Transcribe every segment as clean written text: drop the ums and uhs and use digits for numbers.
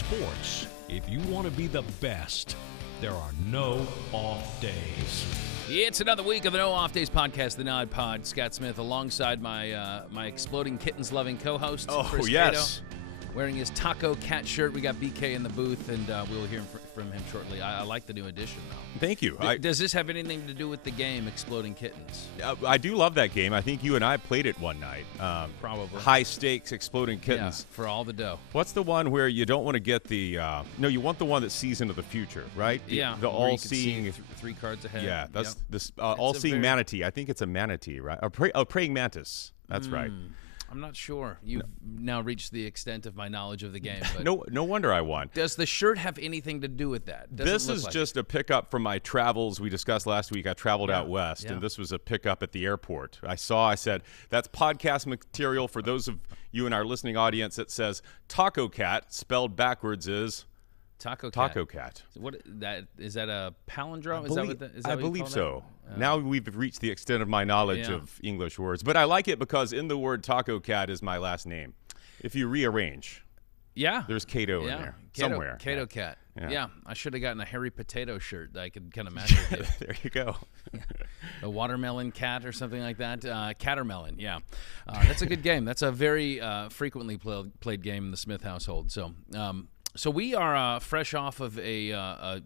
sports, if you want to be the best, there are no off days. It's another week of the No Off Days podcast, the nodpod. Scott Smith alongside my exploding kittens-loving co-host, Chris Cato, wearing his Taco Cat shirt. We got BK in the booth, and we'll hear from him shortly. I like the new edition, though. Thank you. Does this have anything to do with the game, Exploding Kittens? I do love that game. I think you and I played it one night. Probably. High stakes, Exploding Kittens. Yeah, for all the dough. What's the one where you don't want to get the no, you want the one that sees into the future, right? The all-seeing. Three cards ahead. Yeah, that's this all-seeing manatee. I think it's a manatee, right? A praying mantis. That's right. I'm not sure. You've now reached the extent of my knowledge of the game. But no wonder I won. Does the shirt have anything to do with that? This is just a pickup from my travels we discussed last week. I traveled out west, and this was a pickup at the airport. I said, that's podcast material for those of you in our listening audience. It says Taco Cat, spelled backwards is Taco Cat. Is that a palindrome? I believe so. Now we've reached the extent of my knowledge of English words. But I like it because in the word Taco Cat is my last name. If you rearrange, there's Cato in there somewhere. Cato Cat. Yeah, I should have gotten a hairy potato shirt that I could kind of match with it. There you go. A watermelon cat or something like that. Catermelon, that's a good game. That's a very frequently played game in the Smith household. So we are fresh off of a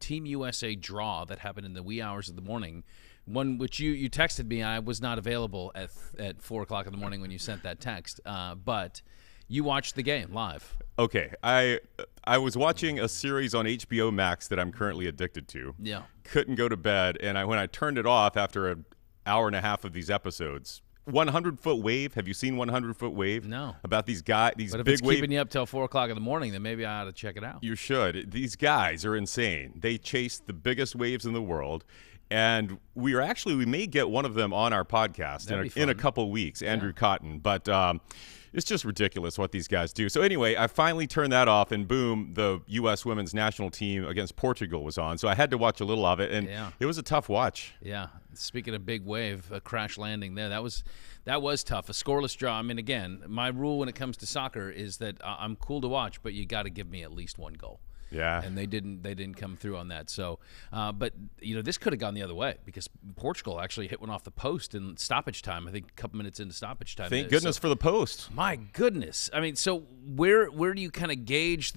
Team USA draw that happened in the wee hours of the morning, one which you texted me. I was not available at 4 o'clock in the morning when you sent that text, but you watched the game live. Okay, I was watching a series on HBO Max that I'm currently addicted to. Yeah. Couldn't go to bed, and when I turned it off after an hour and a half of these episodes, 100-foot wave. Have you seen 100-foot wave? No. About these guys, but if big it's keeping you up till 4 o'clock in the morning, then maybe I ought to check it out. You should. These guys are insane. They chase the biggest waves in the world, and we may get one of them on our podcast in a couple weeks. Andrew Cotton, but it's just ridiculous what these guys do. So anyway, I finally turned that off, and boom, the U.S. women's national team against Portugal was on. So I had to watch a little of it, and it was a tough watch. Yeah. Speaking of big wave, a crash landing there, that was tough. A scoreless draw. I mean, again, my rule when it comes to soccer is that I'm cool to watch, but you got to give me at least one goal. Yeah. And they didn't come through on that. So, but this could have gone the other way because Portugal actually hit one off the post in stoppage time. I think a couple minutes into stoppage time. Thank goodness for the post. My goodness. I mean, so where do you kind of gauge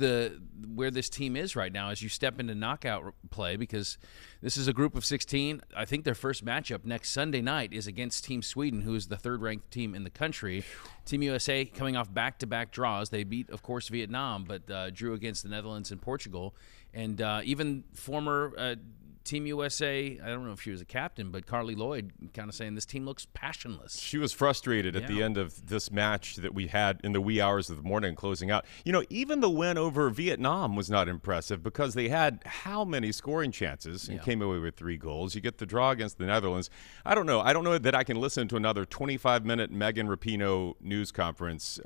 where this team is right now as you step into knockout play? Because this is a group of 16. I think their first matchup next Sunday night is against Team Sweden, who is the third-ranked team in the country. Team USA coming off back-to-back draws. They beat, of course, Vietnam, but drew against the Netherlands and Portugal. And even former Team USA, I don't know if she was a captain, but Carly Lloyd kind of saying this team looks passionless. She was frustrated at the end of this match that we had in the wee hours of the morning closing out. Even the win over Vietnam was not impressive because they had how many scoring chances and came away with 3 goals. You get the draw against the Netherlands. I don't know that I can listen to another 25-minute Megan Rapinoe news conference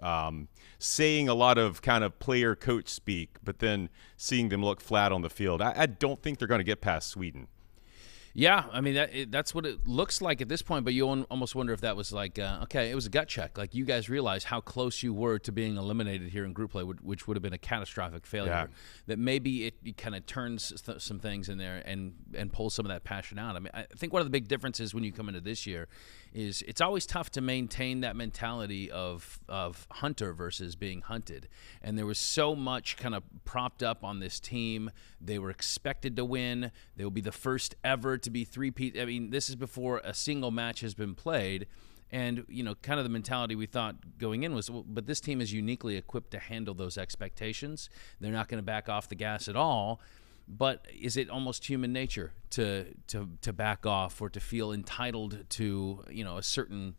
saying a lot of kind of player-coach speak, but then seeing them look flat on the field. I don't think they're going to get past Sweden. Yeah, I mean, that's what it looks like at this point, but you almost wonder if that was like, it was a gut check. Like, you guys realize how close you were to being eliminated here in group play, which would have been a catastrophic failure. Yeah. That maybe it kind of turns some things in there and pulls some of that passion out. I mean, I think one of the big differences when you come into this year is it's always tough to maintain that mentality of hunter versus being hunted. And there was so much kind of propped up on this team. They were expected to win. They will be the first ever to be three-peat. I mean, this is before a single match has been played. And, kind of the mentality we thought going in was, but this team is uniquely equipped to handle those expectations. They're not going to back off the gas at all. But is it almost human nature to back off or to feel entitled to, a certain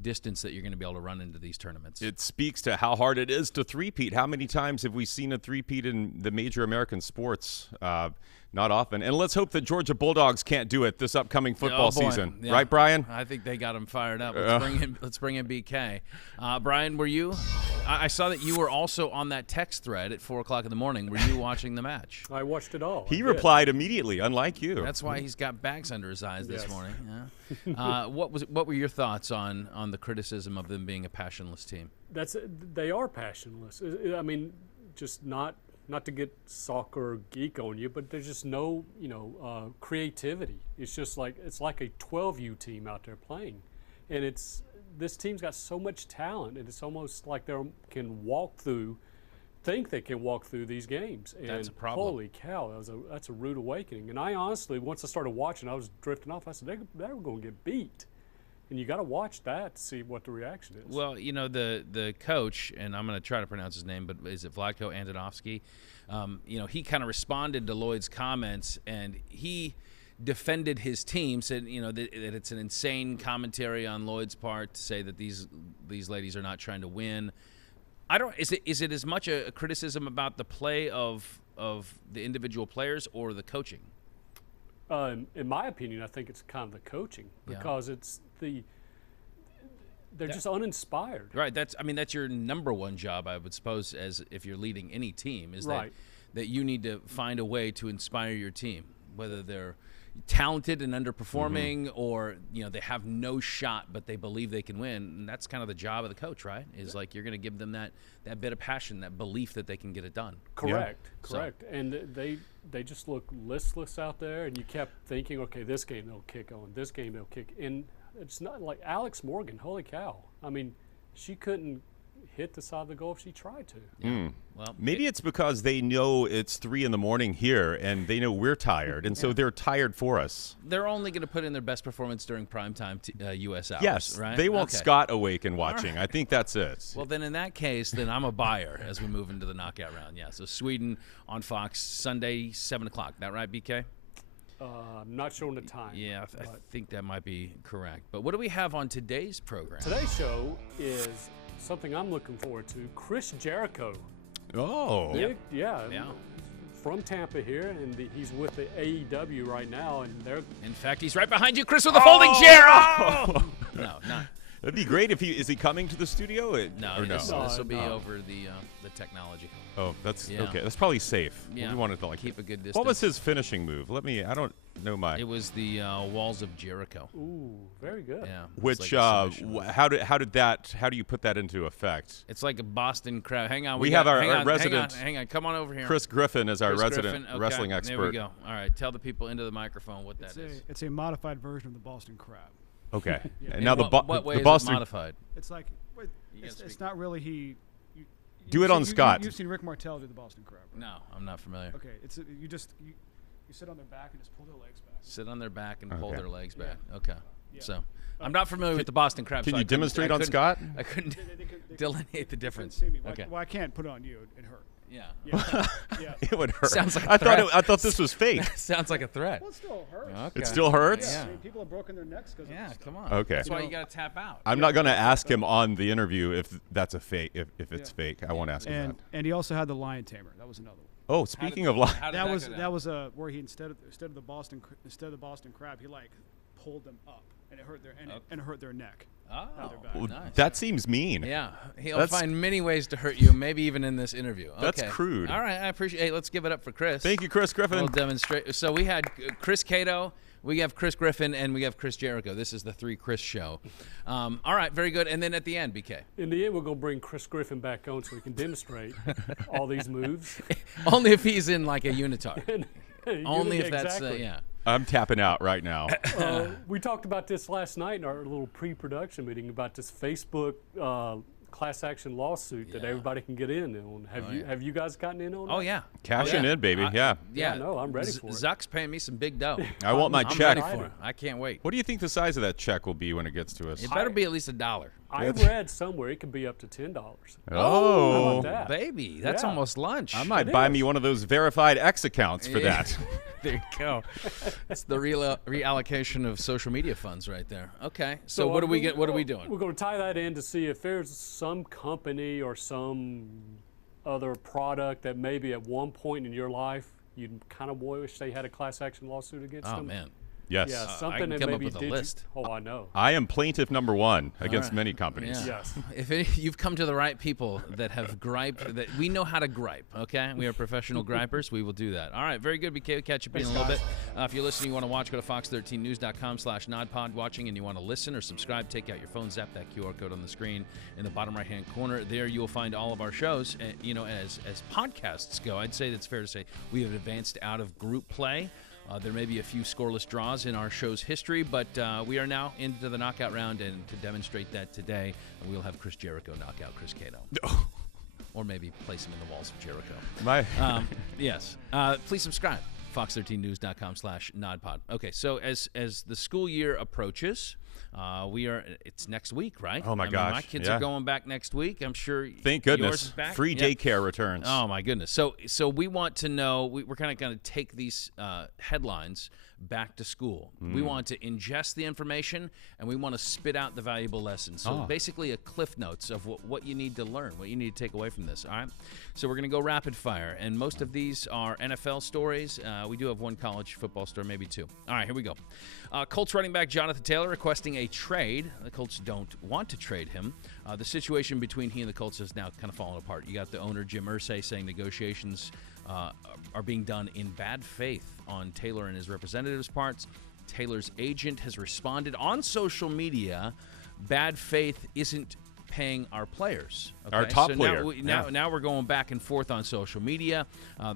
distance that you're going to be able to run into these tournaments? It speaks to how hard it is to three-peat. How many times have we seen a three-peat in the major American sports? Not often. And let's hope that Georgia Bulldogs can't do it this upcoming football season. Yeah. Right, Brian? I think they got them fired up. Let's bring in BK. Brian, were you? I saw that you were also on that text thread at 4 o'clock in the morning. Were you watching the match? I watched it all. He replied immediately, unlike you. That's why he's got bags under his eyes this morning. Yeah. What were your thoughts on the criticism of them being a passionless team? They are passionless. I mean, just not not to get soccer geek on you, but there's just no, creativity. It's just like a 12U team out there playing, and this team's got so much talent, and it's almost like they think they can walk through these games. And that's a problem. Holy cow, that's a rude awakening. And I honestly, once I started watching, I was drifting off. I said they were going to get beat. And you got to watch that to see what the reaction is. Well, the coach, and I'm going to try to pronounce his name, but is it Vlatko Antonovsky? He kind of responded to Lloyd's comments, and he defended his team, said that it's an insane commentary on Lloyd's part to say that these ladies are not trying to win. Is it as much a criticism about the play of the individual players or the coaching? In my opinion, I think it's kind of the coaching because they're just uninspired. Right. That's your number one job, I would suppose, as if you're leading any team, is that you need to find a way to inspire your team, whether they're talented and underperforming or they have no shot but they believe they can win. And that's kind of the job of the coach, right? Is like you're going to give them that bit of passion, that belief that they can get it done. Correct. And they just look listless out there, and you kept thinking, okay, this game they'll kick on, this game they'll kick. And it's not like Alex Morgan, holy cow. I mean, she couldn't hit the side of the goal if she tried to. Yeah. Well, maybe it's because they know it's 3 a.m. here, and they know we're tired, and so they're tired for us. They're only going to put in their best performance during primetime U.S. hours, yes, right? They want Scott awake and watching. Right. I think that's it. Well, then in that case, I'm a buyer as we move into the knockout round. Yeah, so Sweden on Fox, Sunday, 7 o'clock. That right, BK? I'm not sure on the time. Yeah, I think that might be correct. But what do we have on today's program? Today's show is something I'm looking forward to. Chris Jericho. Oh. Yeah. From Tampa here, and he's with the AEW right now, and they're. In fact, he's right behind you, Chris, with a folding chair. Oh! No, not. That'd be great if is he coming to the studio? No. This will be over the technology. Oh, that's okay. That's probably safe. Yeah. We wanted to keep a good distance. What was his finishing move? I don't know It was the Walls of Jericho. Ooh, very good. Yeah. Which how do you put that into effect? It's like a Boston crab. Hang on. We have our resident. Hang on. Come on over here. Chris Griffin is our resident wrestling expert. There we go. All right. Tell the people into the microphone what that is. It's a modified version of the Boston crab. Okay. Yeah. And now what way the is Boston it modified? It's like it's not really do it on Scott. You've seen Rick Martel do the Boston crab. Right? No, I'm not familiar. Okay, you sit on their back and just pull their legs back. Sit on their back and pull their legs back. Okay. Yeah. So I'm not familiar with the Boston crab. Can you demonstrate on Scott? I couldn't delineate the difference. Okay. Well, I can't put it on you. It hurt. Yeah. It would hurt. Sounds like a threat. I thought this was fake. Sounds like a threat. Well, it still hurts. Okay. It still hurts? Yeah. I mean, people have broken their necks because of this come on. Okay. That's why you got to tap out. I'm not going to ask him on the interview if that's a fake. If it's fake, I won't ask him that. And he also had the lion tamer. That was another one. Oh, speaking of lion, that was where he instead of the Boston crab, he pulled them up, and it hurt their neck. Oh, nice. That seems mean. Yeah, he'll find many ways to hurt you, maybe even in this interview. Okay. That's crude. All right, I appreciate it. Hey, let's give it up for Chris. Thank you, Chris Griffin. We'll demonstrate. So we had Chris Cato, we have Chris Griffin, and we have Chris Jericho. This is the 3 Chris show. All right, very good. And then at the end, BK. In the end, we're going to bring Chris Griffin back on so he can demonstrate all these moves. Only if he's in like a unitard. Only if that's, exactly. I'm tapping out right now. We talked about this last night in our little pre-production meeting about this Facebook class action lawsuit that everybody can get in on. Have you guys gotten in on that? Oh, yeah. Cashing in, baby. Yeah. No, I'm ready for it. Zuck's paying me some big dough. I want my check. I'm ready for it. I can't wait. What do you think the size of that check will be when it gets to us? It better be at least $1. I read somewhere it could be up to $10. Oh, how about that? Baby, that's almost lunch. I might buy me one of those verified X accounts for that. There you go. That's the reallocation of social media funds right there. Okay, so what are we doing? We're going to tie that in to see if there's some company or some other product that maybe at one point in your life you kind of wish they had a class action lawsuit against them. Oh man, Yes. Yeah, I something can that come up maybe with a did list. Oh, I know. I am plaintiff number one against right. many companies. Yeah. Yes. If you've come to the right people that have griped, that we know how to gripe, okay? We are professional gripers. We will do that. All right, very good, BK. We'll catch up in a little bit. If you're listening, you want to watch, go to fox13news.com/nodpod watching, and you want to listen or subscribe, take out your phone, zap that QR code on the screen in the bottom right-hand corner. There you will find all of our shows. As podcasts go, I'd say it's fair to say we have advanced out of group play. There may be a few scoreless draws in our show's history, but we are now into the knockout round, and to demonstrate that today, we'll have Chris Jericho knock out Chris Cato. Or maybe place him in the walls of Jericho. Yes. Please subscribe. fox13news.com/nodpod. Okay, so as the school year approaches, it's next week, right? Oh, my gosh. My kids are going back next week. I'm sure. Thank yours goodness. is back. Free daycare returns. Oh, my goodness. So we want to know, we're kind of going to take these headlines back to school. We want to ingest the information, and we want to spit out the valuable lessons. So basically a cliff notes of what you need to learn, what you need to take away from this, all right? So we're going to go rapid fire, and most of these are NFL stories. We do have one college football story, maybe two. All right, here we go. Colts running back Jonathan Taylor requesting a trade. The Colts don't want to trade him. The situation between he and the Colts has now kind of fallen apart. You got the owner, Jim Irsay, saying negotiations are being done in bad faith on Taylor and his representatives' parts. Taylor's agent has responded on social media, bad faith isn't paying our players. Okay? Our top so player. Now we're going back and forth on social media.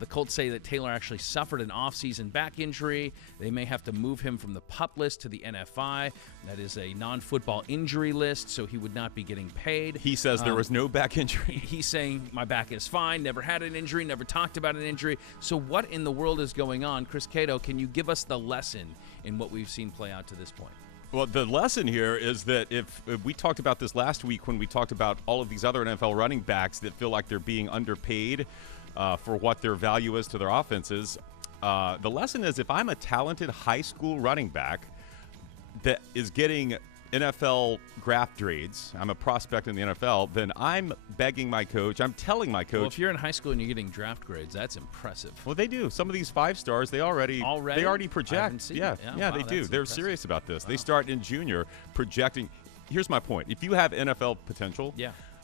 The Colts say that Taylor actually suffered an off-season back injury. They may have to move him from the PUP list to the NFI. That is a non-football injury list, so he would not be getting paid. He says there was no back injury. He's saying, my back is fine, never had an injury, never talked about an injury. So what in the world is going on? Chris Cato, can you give us the lesson in what we've seen play out to this point? Well, the lesson here is that if we talked about this last week when we talked about all of these other NFL running backs that feel like they're being underpaid for what their value is to their offenses, the lesson is if I'm a talented high school running back that is getting NFL draft grades, I'm a prospect in the NFL, then I'm begging my coach, I'm telling my coach. Well, if you're in high school and you're getting draft grades, that's impressive. Well, they do. Some of these 5-stars, they already project. Yeah, wow, they do. They're impressive. serious about this. Wow. They start in junior projecting. Here's my point. If you have NFL potential,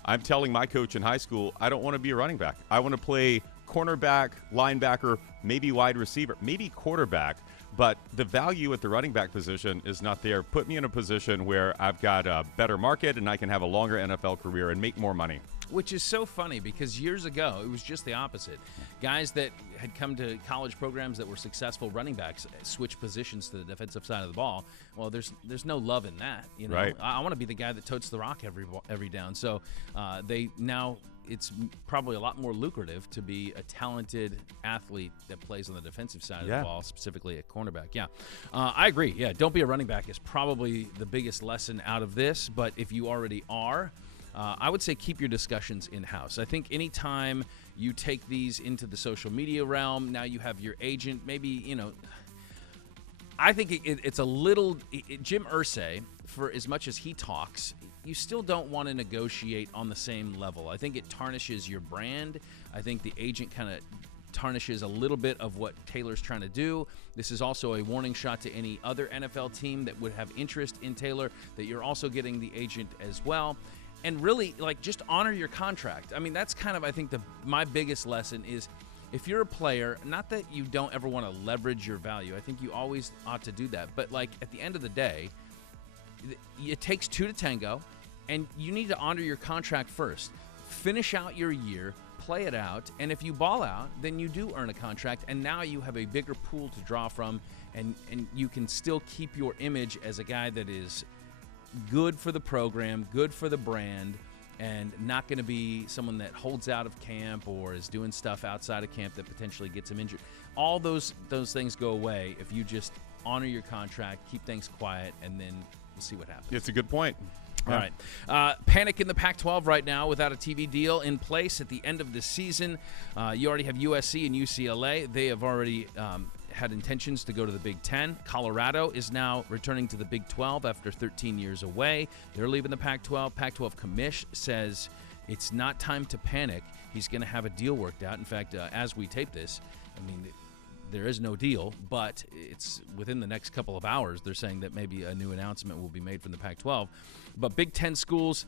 I'm telling my coach in high school, I don't want to be a running back. I want to play cornerback, linebacker, maybe wide receiver, maybe quarterback. But the value at the running back position is not there. Put me in a position where I've got a better market and I can have a longer NFL career and make more money. Which is so funny because years ago, it was just the opposite. Guys that had come to college programs that were successful running backs switch positions to the defensive side of the ball. Well, there's no love in that. You know? Right. I want to be the guy that totes the rock every down. So it's probably a lot more lucrative to be a talented athlete that plays on the defensive side of the ball, specifically at cornerback. Yeah, I agree. Yeah, don't be a running back is probably the biggest lesson out of this. But if you already are, I would say keep your discussions in-house. I think anytime you take these into the social media realm, now you have your agent, maybe, I think it's a little Jim Irsay, for as much as he talks, you still don't want to negotiate on the same level. I think it tarnishes your brand. I think the agent kind of tarnishes a little bit of what Taylor's trying to do. This is also a warning shot to any other NFL team that would have interest in Taylor, that you're also getting the agent as well. And really, just honor your contract. I mean, that's kind of, I think, my biggest lesson is if you're a player, not that you don't ever want to leverage your value. I think you always ought to do that. But, at the end of the day, it takes two to tango, and you need to honor your contract first. Finish out your year, play it out, and if you ball out, then you do earn a contract, and now you have a bigger pool to draw from, and you can still keep your image as a guy that is good for the program, good for the brand, and not going to be someone that holds out of camp or is doing stuff outside of camp that potentially gets him injured. All those things go away if you just honor your contract, keep things quiet, and then we'll see what happens. It's a good point. All right. Panic in the Pac-12 right now without a TV deal in place at the end of the season. You already have USC and UCLA. They have already had intentions to go to the Big Ten. Colorado is now returning to the Big 12 after 13 years away. They're leaving the Pac-12. Pac-12 commish says it's not time to panic. He's going to have a deal worked out. In fact, as we tape this, I mean, there is no deal, but it's within the next couple of hours. They're saying that maybe a new announcement will be made from the Pac-12. But Big Ten schools,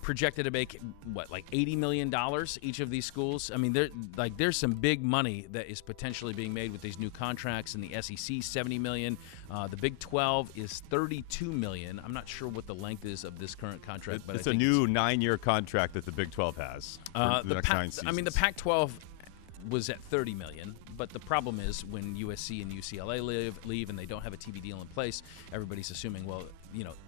projected to make like $80 million each of these schools. I mean, there's some big money that is potentially being made with these new contracts. In the SEC, $70 million. The Big 12 is $32 million. I'm not sure what the length is of this current contract, but it's a new 9-year contract that the Big 12 has. For the next 9 seasons. I mean, the Pac-12 was at $30 million, but the problem is when USC and UCLA leave and they don't have a TV deal in place, everybody's assuming, well,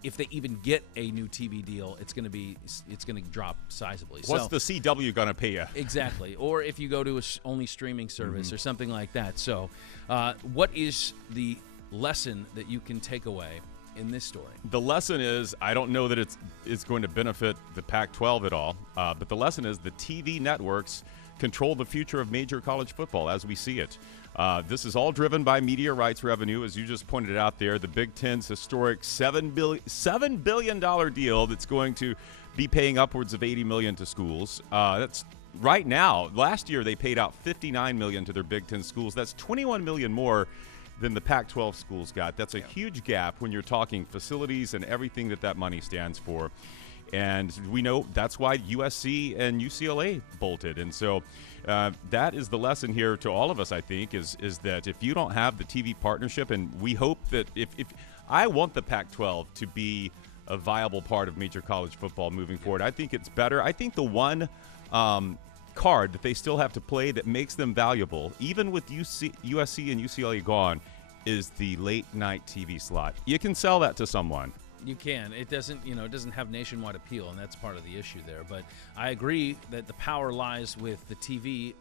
if they even get a new TV deal, it's going to drop sizably. What's the CW going to pay you? Exactly. Or if you go to a only streaming service or something like that. So, what is the lesson that you can take away in this story? The lesson is, I don't know that it's going to benefit the Pac-12 at all, but the lesson is the TV networks control the future of major college football as we see it. This is all driven by media rights revenue, as you just pointed out there. The Big Ten's historic $7 billion deal that's going to be paying upwards of $80 million to schools. That's right now. Last year they paid out $59 million to their Big Ten schools. That's $21 million more than the Pac-12 schools got. That's a huge gap when you're talking facilities and everything that money stands for. And we know that's why USC and UCLA bolted. And so that is the lesson here to all of us, I think, is that if you don't have the TV partnership, and we hope that if I want the Pac-12 to be a viable part of major college football moving forward. I think it's better. I think the one card that they still have to play that makes them valuable, even with USC and UCLA gone, is the late night TV slot. You can sell that to someone. You can. It doesn't, it doesn't have nationwide appeal, and that's part of the issue there. But I agree that the power lies with the TV,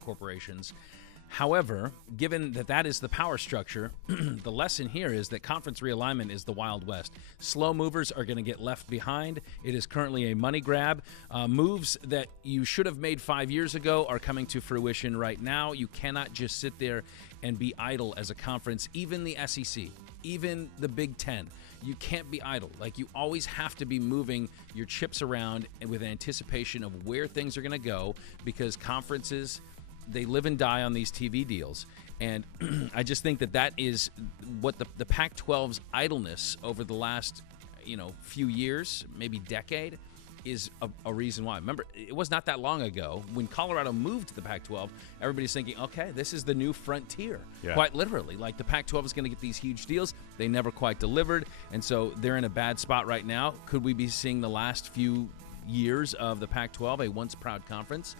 corporations. However, given that is the power structure, the lesson here is that conference realignment is the Wild West. Slow movers are going to get left behind. It is currently a money grab. Moves that you should have made 5 years ago are coming to fruition right now. You cannot just sit there and be idle as a conference, even the SEC, even the Big Ten. You can't be idle. Like, you always have to be moving your chips around with anticipation of where things are going to go, because conferences, they live and die on these TV deals. And I just think that is what the Pac-12's idleness over the last, few years, maybe decade, is a reason why. Remember, it was not that long ago when Colorado moved to the Pac-12, everybody's thinking, okay, this is the new frontier. Yeah. Quite literally. Like, the Pac-12 is going to get these huge deals. They never quite delivered, and so they're in a bad spot right now. Could we be seeing the last few years of the Pac-12, a once proud conference?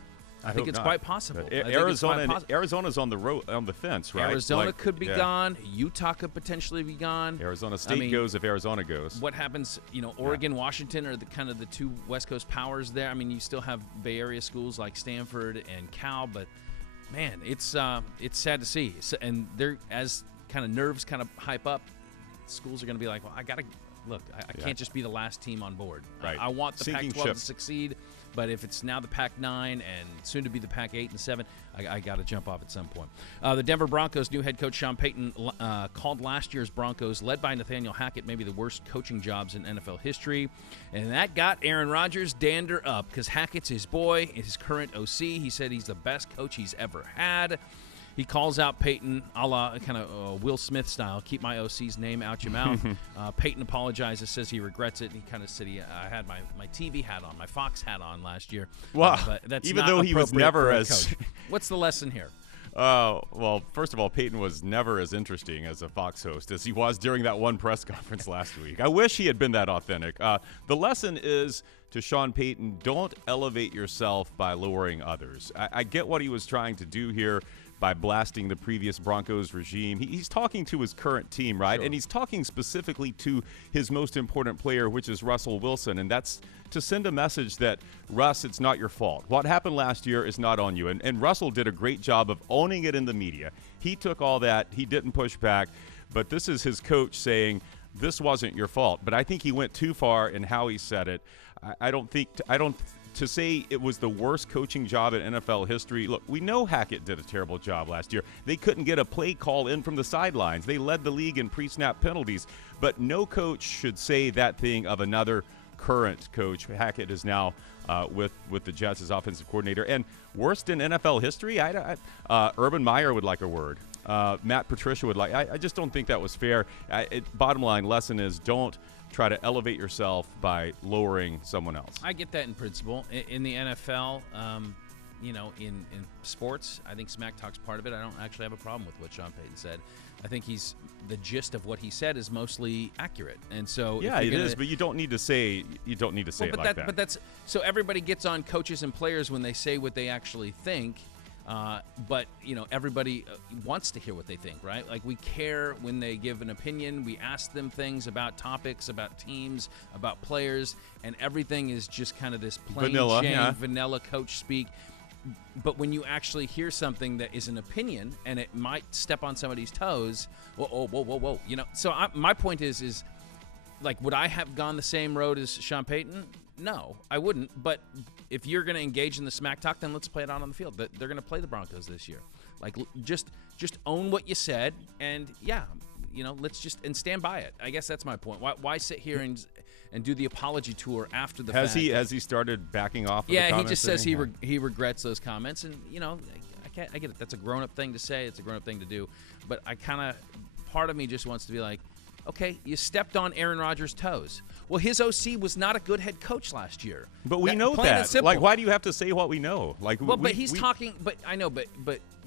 I think it's quite possible. Arizona's on the fence, right? Arizona could be gone. Utah could potentially be gone. Arizona State goes if Arizona goes. What happens? Oregon, Washington are the two West Coast powers there. I mean, you still have Bay Area schools like Stanford and Cal, but man, it's sad to see. And they're, as kind of nerves kind of hype up, schools are going to be like, well, I got to look. I can't just be the last team on board. Right. I want the Pac-12 to succeed. But if it's now the Pac-9 and soon to be the Pac-8 and 7, I got to jump off at some point. The Denver Broncos' new head coach Sean Payton called last year's Broncos, led by Nathaniel Hackett, maybe the worst coaching jobs in NFL history. And that got Aaron Rodgers' dander up, because Hackett's his boy, his current OC. He said he's the best coach he's ever had. He calls out Payton, a la kind of Will Smith style, keep my OC's name out your mouth. Payton apologizes, says he regrets it. He kind of said, I had my TV hat on, my Fox hat on last year. Wow. But that's even not though he was never as... What's the lesson here? Well, first of all, Payton was never as interesting as a Fox host as he was during that one press conference last week. I wish he had been that authentic. The lesson is to Sean Payton, don't elevate yourself by lowering others. I get what he was trying to do here by blasting the previous Broncos regime. He's talking to his current team, right? Sure. And he's talking specifically to his most important player, which is Russell Wilson. And that's to send a message that, Russ, it's not your fault. What happened last year is not on you. And Russell did a great job of owning it in the media. He took all that. He didn't push back. But this is his coach saying, this wasn't your fault. But I think he went too far in how he said it. To say it was the worst coaching job in NFL history, look, we know Hackett did a terrible job last year. They couldn't get a play call in from the sidelines. They led the league in pre-snap penalties. But no coach should say that thing of another current coach. Hackett is now with the Jets as offensive coordinator. And worst in NFL history, Urban Meyer would like a word. Matt Patricia would like. I just don't think that was fair. Bottom line lesson is don't try to elevate yourself by lowering someone else. I get that in principle. In the NFL, in sports, I think smack talk's part of it. I don't actually have a problem with what Sean Payton said. I think the gist of what he said is mostly accurate, and so yeah, it is. But you don't need to say it like that. But that's so everybody gets on coaches and players when they say what they actually think. But everybody wants to hear what they think, right? Like, we care when they give an opinion. We ask them things about topics, about teams, about players, and everything is just kind of this plain Jane, vanilla coach speak. But when you actually hear something that is an opinion and it might step on somebody's toes, whoa. So my point is like, would I have gone the same road as Sean Payton? No, I wouldn't. But if you're going to engage in the smack talk, then let's play it out on the field. They're going to play the Broncos this year. Like, just own what you said, and let's just stand by it. I guess that's my point. Why sit here and do the apology tour after the fact? Has he started backing off? Yeah, he just says he regrets those comments, and I get it. That's a grown-up thing to say. It's a grown-up thing to do. But part of me just wants to be like, okay, you stepped on Aaron Rodgers' toes. Well, his OC was not a good head coach last year. But we know that. Like, why do you have to say what we know? Like, but he's talking. But I know. But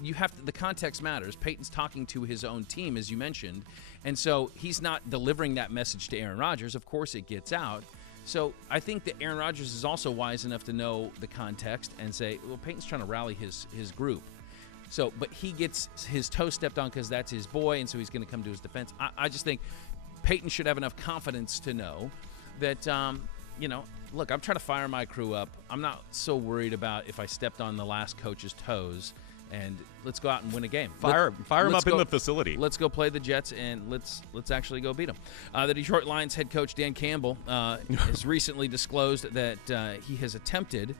you have to. The context matters. Peyton's talking to his own team, as you mentioned, and so he's not delivering that message to Aaron Rodgers. Of course, it gets out. So I think that Aaron Rodgers is also wise enough to know the context and say, well, Peyton's trying to rally his group. So, but he gets his toe stepped on because that's his boy, and so he's going to come to his defense. I just think Peyton should have enough confidence to know that, look, I'm trying to fire my crew up. I'm not so worried about if I stepped on the last coach's toes, and let's go out and win a game. Fire him up in the facility. Let's go play the Jets, and let's actually go beat them. The Detroit Lions head coach Dan Campbell has recently disclosed that he has attempted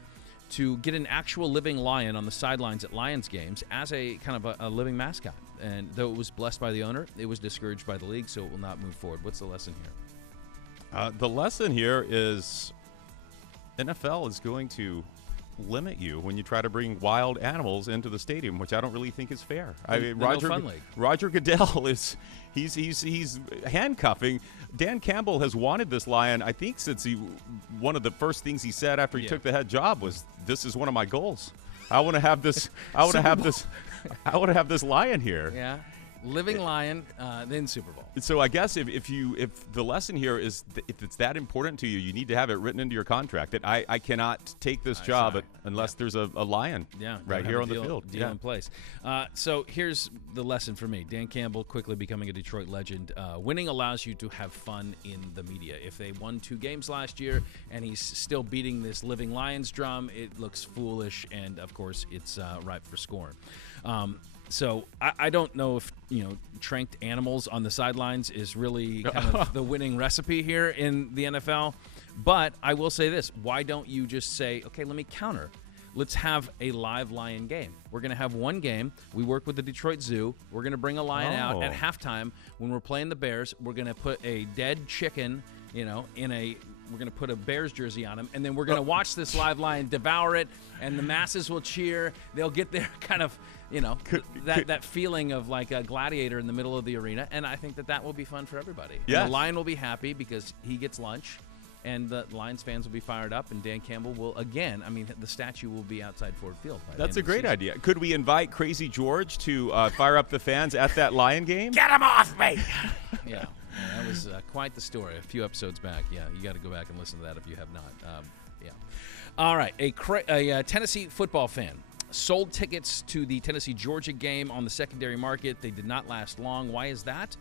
to get an actual living lion on the sidelines at Lions games as a kind of a living mascot. And though it was blessed by the owner, it was discouraged by the league, so it will not move forward. What's the lesson here? The lesson here is NFL is going to limit you when you try to bring wild animals into the stadium, which I don't really think is fair. Roger Goodell he's handcuffing. Dan Campbell has wanted this lion, I think, since one of the first things he said after he took the head job was, "This is one of my goals. I want to have this. I want to have this lion here." Yeah. Living lion, then Super Bowl. So I guess if the lesson here is if it's that important to you, you need to have it written into your contract that I cannot take this job unless there's a lion right here on the field. Deal in place. So here's the lesson for me. Dan Campbell quickly becoming a Detroit legend. Winning allows you to have fun in the media. If they won 2 games last year and he's still beating this living Lions drum, it looks foolish, and of course it's ripe for scorn. So I don't know if, tranked animals on the sidelines is really kind of the winning recipe here in the NFL. But I will say this. Why don't you just say, okay, let me counter. Let's have a live lion game. We're going to have one game. We work with the Detroit Zoo. We're going to bring a lion out at halftime. When we're playing the Bears, we're going to put a dead chicken, we're going to put a Bears jersey on him, and then we're going to watch this live lion devour it, and the masses will cheer. They'll get their kind of, that feeling of like a gladiator in the middle of the arena, and I think that will be fun for everybody. Yeah. The lion will be happy because he gets lunch, and the Lions fans will be fired up, and Dan Campbell will, again, the statue will be outside Ford Field. That's a great idea. Could we invite Crazy George to fire up the fans at that Lion game? Get him off me! Yeah. That was quite the story a few episodes back. Yeah, you got to go back and listen to that if you have not. All right, a Tennessee football fan sold tickets to the Tennessee-Georgia game on the secondary market. They did not last long. Why is that?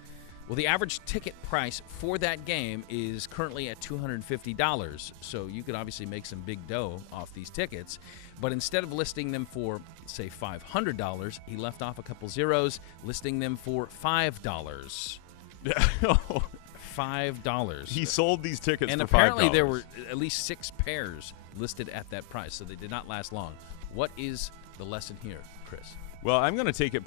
Well, the average ticket price for that game is currently at $250, so you could obviously make some big dough off these tickets. But instead of listing them for, say, $500, he left off a couple zeros, listing them for $5. $5. He sold these tickets and for $5. And apparently there were at least 6 pairs listed at that price, so they did not last long. What is the lesson here, Chris? Well, I'm going to take it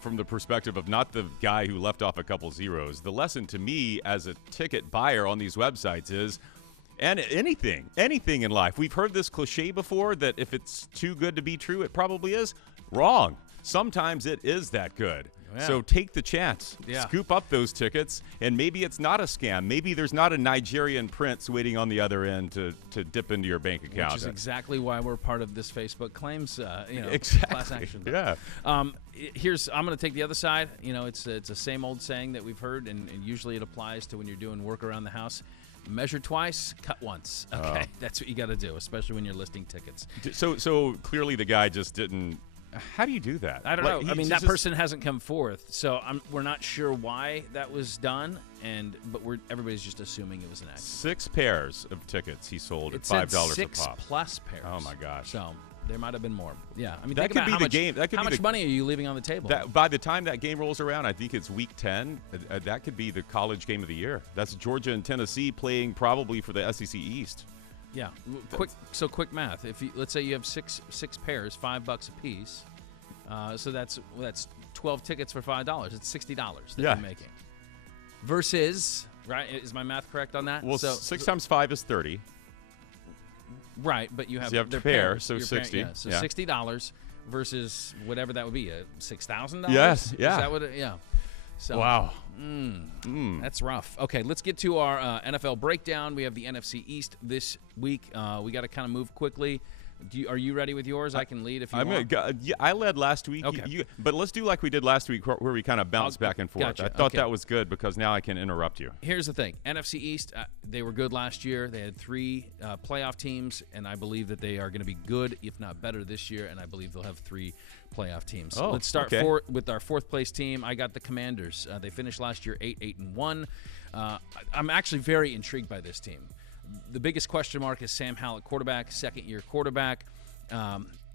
from the perspective of not the guy who left off a couple zeros. The lesson to me as a ticket buyer on these websites is And anything in life. We've heard this cliche before that if it's too good to be true, it probably is. Wrong. Sometimes it is that good. Yeah. So take the chance. Yeah. Scoop up those tickets, and maybe it's not a scam. Maybe there's not a Nigerian prince waiting on the other end to dip into your bank account. Which is exactly why we're part of this Facebook claims, exactly. class action. Yeah. I'm going to take the other side. It's a same old saying that we've heard, and usually it applies to when you're doing work around the house. Measure twice, cut once. Okay, that's what you got to do, especially when you're listing tickets. So clearly the guy just didn't. How do you do that? I don't know. I mean, that person hasn't come forth, so we're not sure why that was done, but everybody's just assuming it was an accident. 6 pairs of tickets he sold at $5 a pop. 6+ pairs. Oh my gosh! So there might have been more. Yeah, I mean, that could be the game. How much money are you leaving on the table? By the time that game rolls around, I think it's week 10. That could be the college game of the year. That's Georgia and Tennessee playing probably for the SEC East. Yeah, quick math. Let's say you have six pairs, $5 a piece, so that's 12 tickets for $5. It's $60 that you're making. Versus, right? Is my math correct on that? Well, 6 times 5 is 30. Right, but you have their pair, so 60. So $60 versus whatever that would be, $6,000. Yes, yeah. Is that what? Yeah. So, wow. That's rough. Okay, let's get to our NFL breakdown. We have the NFC East this week. We got to kind of move quickly. Are you ready with yours? I can lead if you want. I led last week. Okay. But let's do like we did last week where we kind of bounced back and forth. Gotcha. I thought that was good because now I can interrupt you. Here's the thing. NFC East, they were good last year. They had 3 playoff teams, and I believe that they are going to be good, if not better, this year, and I believe they'll have 3 playoff teams. Let's start with our 4th place team. I got the Commanders. They finished last year 8-1. I'm actually very intrigued by this team. The biggest question mark is Sam Howell at quarterback, second-year quarterback.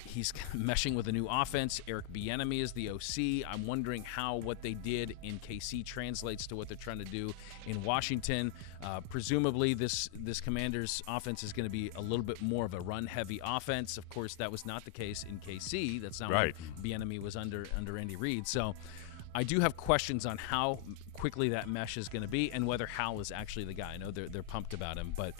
He's meshing with a new offense. Eric Bieniemy is the OC. I'm wondering how what they did in KC translates to what they're trying to do in Washington. Presumably, this Commanders offense is going to be a little bit more of a run-heavy offense. Of course, that was not the case in KC. That's not what Bieniemy was under Andy Reid. So I do have questions on how quickly that mesh is going to be and whether Howell is actually the guy. I know they're pumped about him, but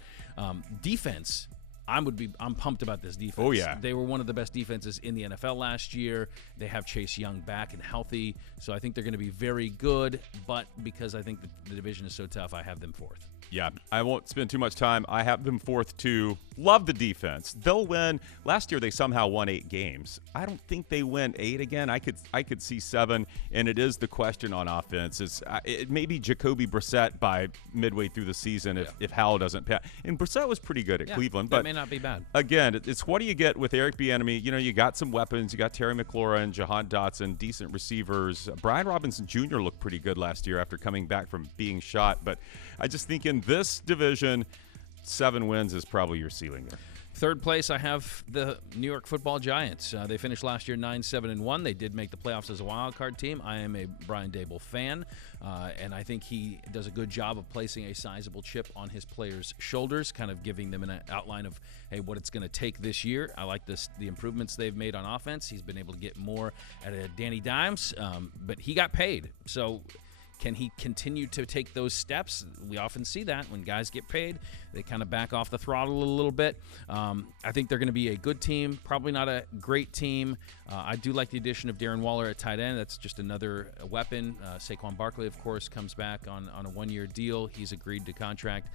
defense, I'm pumped about this defense. Oh, yeah. They were one of the best defenses in the NFL last year. They have Chase Young back and healthy, so I think they're going to be very good, but because I think the division is so tough, I have them 4th. Yeah, I won't spend too much time. I have them 4th, too. Love the defense. They'll win. Last year, they somehow won 8 games. I don't think they win 8 again. I could see 7, and it is the question on offense. It may be Jacoby Brissett by midway through the season if Howell doesn't pass. And Brissett was pretty good at Cleveland. That but may not be bad. Again, it's what do you get with Eric Bieniemy? You got some weapons. You got Terry McLaurin, Jahan Dotson, decent receivers. Brian Robinson Jr. looked pretty good last year after coming back from being shot. But I just think in this division, 7 wins is probably your ceiling there. 3rd place, I have the New York Football Giants. They finished last year 9-7-1. They did make the playoffs as a wild card team. I am a Brian Daboll fan, and I think he does a good job of placing a sizable chip on his players' shoulders, kind of giving them an outline of, hey, what it's going to take this year. I like the improvements they've made on offense. He's been able to get more out of Danny Dimes, but he got paid. So can he continue to take those steps? We often see that when guys get paid, they kind of back off the throttle a little bit. I think they're going to be a good team, probably not a great team. I do like the addition of Darren Waller at tight end. That's just another weapon. Saquon Barkley, of course, comes back on a 1-year deal. He's agreed to contract.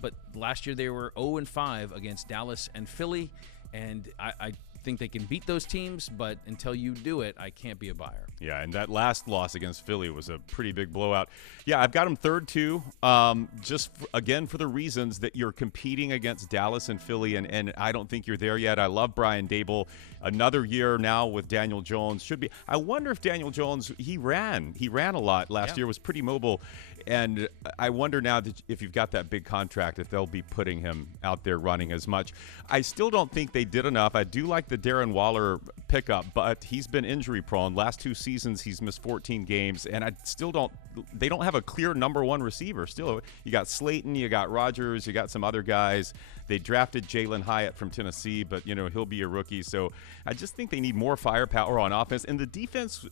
But last year they were 0-5 against Dallas and Philly, and I think they can beat those teams, but until you do it, I can't be a buyer. Yeah, and that last loss against Philly was a pretty big blowout. Yeah, I've got them 3rd, too, again, for the reasons that you're competing against Dallas and Philly, and I don't think you're there yet. I love Brian Daboll. Another year now with Daniel Jones. I wonder if Daniel Jones, he ran a lot last year, was pretty mobile, and I wonder now that if you've got that big contract, if they'll be putting him out there running as much. I still don't think they did enough. I do like the Darren Waller pickup, but he's been injury prone. Last 2 seasons, he's missed 14 games, and they don't have a clear number 1 receiver. Still, you got Slayton, you got Rodgers, you got some other guys. They drafted Jalen Hyatt from Tennessee, but, he'll be a rookie. So I just think they need more firepower on offense. And the defense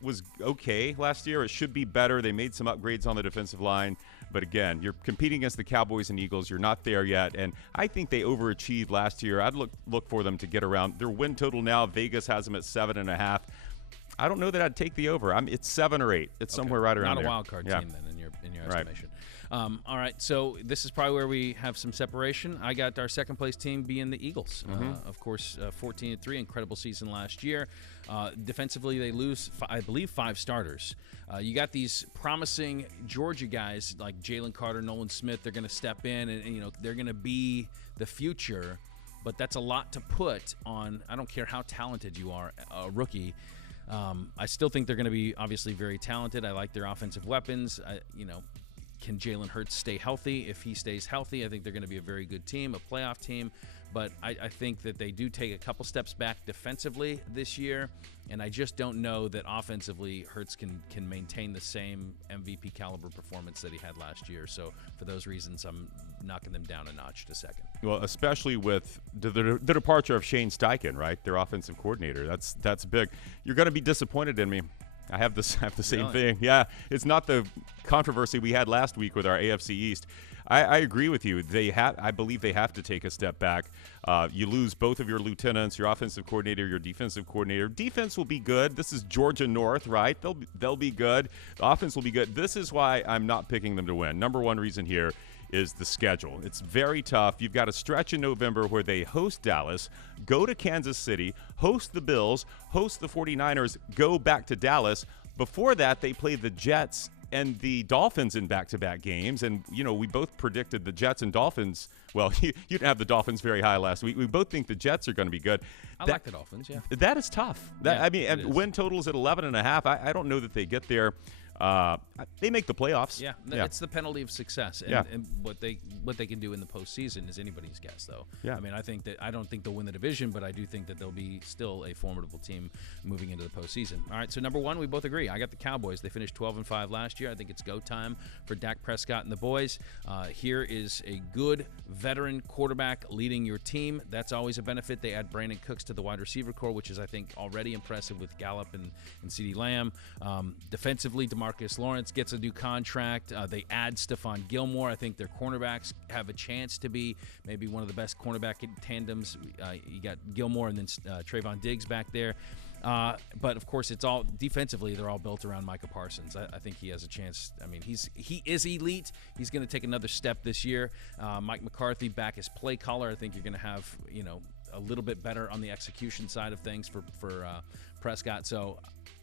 was okay last year. It should be better. They made some upgrades on the defensive line. But again, you're competing against the Cowboys and Eagles. You're not there yet, and I think they overachieved last year. I'd look for them to get around their win total now. Vegas has them at 7.5. I don't know that I'd take the over. It's 7 or 8. It's somewhere right around there. Not a wild card team then in your estimation. All right, so this is probably where we have some separation. I got our second place team being the Eagles. Of course, 14-3, incredible season last year. Defensively, they lose, I believe, 5 starters. You got these promising Georgia guys like Jalen Carter, Nolan Smith. They're going to step in, and they're going to be the future. But that's a lot to put on. I don't care how talented you are, a rookie. I still think they're going to be obviously very talented. I like their offensive weapons. Can Jalen Hurts stay healthy? If he stays healthy, I think they're going to be a very good team, a playoff team. But I think that they do take a couple steps back defensively this year, and I just don't know that offensively Hurts can maintain the same MVP caliber performance that he had last year. So for those reasons, I'm knocking them down a notch to second. Well, especially with the departure of Shane Steichen, right? Their offensive coordinator. That's big. You're going to be disappointed in me. I have the same thing. Yeah, it's not the controversy we had last week with our AFC East. I agree with you. I believe they have to take a step back. You lose both of your lieutenants, your offensive coordinator, your defensive coordinator. Defense will be good. This is Georgia North, right? They'll be good. The offense will be good. This is why I'm not picking them to win. Number one reason here is the schedule. It's very tough. You've got a stretch in November where they host Dallas, go to Kansas City, host the Bills, host the 49ers, go back to Dallas. Before that, they play the Jets and the Dolphins in back-to-back games. And, we both predicted the Jets and Dolphins. Well, you didn't have the Dolphins very high last week. We both think the Jets are going to be good. I like the Dolphins, yeah. That is tough. And win total is at 11.5. I don't know that they get there. They make the playoffs. Yeah, it's the penalty of success, and what they can do in the postseason is anybody's guess, though. Yeah. I mean, I don't think they'll win the division, but I do think that they'll be still a formidable team moving into the postseason. All right, so number one, we both agree. I got the Cowboys. They finished 12-5 last year. I think it's go time for Dak Prescott and the boys. Here is a good veteran quarterback leading your team. That's always a benefit. They add Brandon Cooks to the wide receiver core, which is, I think, already impressive with Gallup and CeeDee Lamb. Defensively, Marcus Lawrence gets a new contract. They add Stephon Gilmore. I think their cornerbacks have a chance to be maybe one of the best cornerback tandems. You got Gilmore and then Trayvon Diggs back there. But, of course, it's all defensively. They're all built around Micah Parsons. I think he has a chance. I mean, he is elite. He's going to take another step this year. Mike McCarthy back as play caller. I think you're going to have, a little bit better on the execution side of things for Prescott. So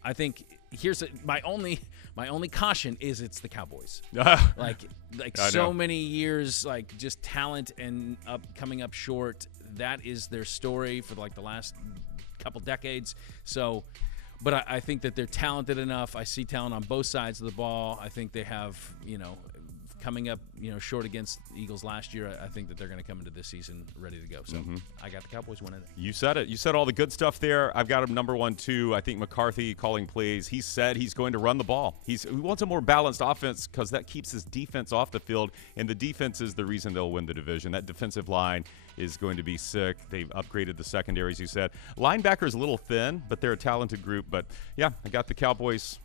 I think here's my only caution is it's the Cowboys. like so many years, like just talent and coming up short. That is their story for like the last couple decades. So, but I think that they're talented enough. I see talent on both sides of the ball. I think they have, coming up, short against the Eagles last year. I think that they're going to come into this season ready to go. So I got the Cowboys winning it. You said it. You said all the good stuff there. I've got him number 1, too. I think McCarthy calling plays. He said he's going to run the ball. He wants a more balanced offense because that keeps his defense off the field, and the defense is the reason they'll win the division. That defensive line is going to be sick. They've upgraded the secondaries, you said. Linebacker's a little thin, but they're a talented group. But, yeah, I got the Cowboys.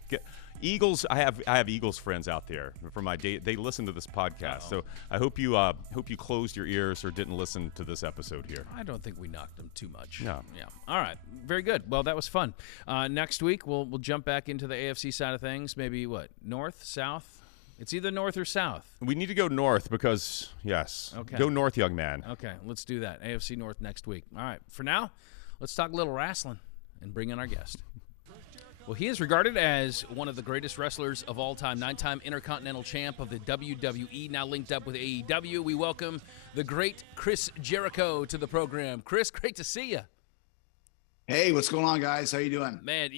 Eagles, I have Eagles friends out there from my day. They listen to this podcast, so I hope you closed your ears or didn't listen to this episode here. I don't think we knocked them too much. No. Yeah. All right. Very good. Well, that was fun. Next week we'll jump back into the AFC side of things. Maybe what? North, south? It's either north or south. We need to go north because yes. Okay. Go north, young man. Okay. Let's do that. AFC North next week. All right. For now, let's talk a little wrestling and bring in our guest. Well, he is regarded as one of the greatest wrestlers of all time, 9-time Intercontinental Champ of the WWE, now linked up with AEW. We welcome the great Chris Jericho to the program. Chris, great to see you. Hey, what's going on, guys? How you doing? Man,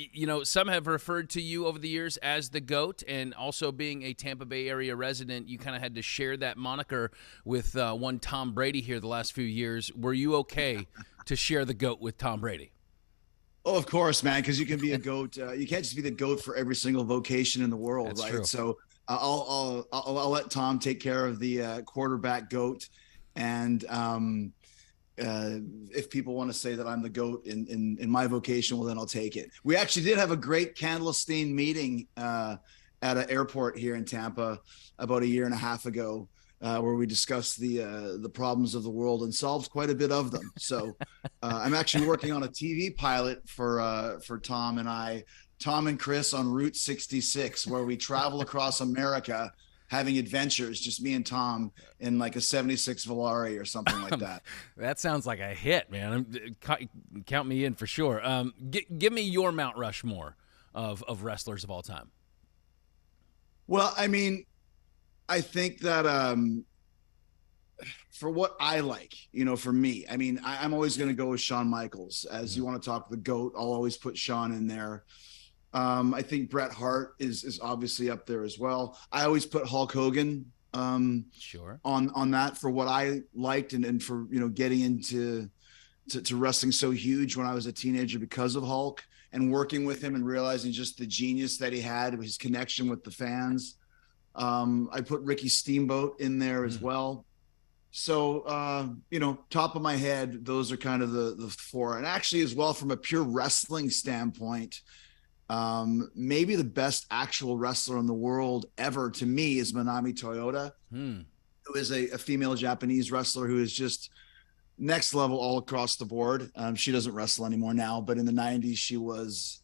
some have referred to you over the years as the GOAT, and also being a Tampa Bay area resident, you kind of had to share that moniker with one Tom Brady here the last few years. Were you okay to share the GOAT with Tom Brady? Oh, of course, man, because you can be a GOAT. You can't just be the GOAT for every single vocation in the world, That's right? True. So I'll let Tom take care of the quarterback GOAT, and if people want to say that I'm the GOAT in my vocation, well, then I'll take it. We actually did have a great clandestine meeting at an airport here in Tampa about a year and a half ago, where we discussed the problems of the world and solved quite a bit of them. So I'm actually working on a TV pilot for Tom and Chris on Route 66, where we travel across America having adventures, just me and Tom in like a 76 Volare or something like that. That sounds like a hit, man. Count me in for sure. Give me your Mount Rushmore of wrestlers of all time. Well, I mean, I think that for what I like, for me, I mean, I'm always going to go with Shawn Michaels. As you want to talk the GOAT, I'll always put Shawn in there. I think Bret Hart is obviously up there as well. I always put Hulk Hogan sure on that for what I liked and for getting into wrestling so huge when I was a teenager because of Hulk, and working with him and realizing just the genius that he had, his connection with the fans. I put Ricky Steamboat in there as well. So, top of my head, those are kind of the four. And actually as well, from a pure wrestling standpoint, maybe the best actual wrestler in the world ever to me is Manami Toyota, who is a female Japanese wrestler who is just next level all across the board. She doesn't wrestle anymore now, but in the 90s, she was,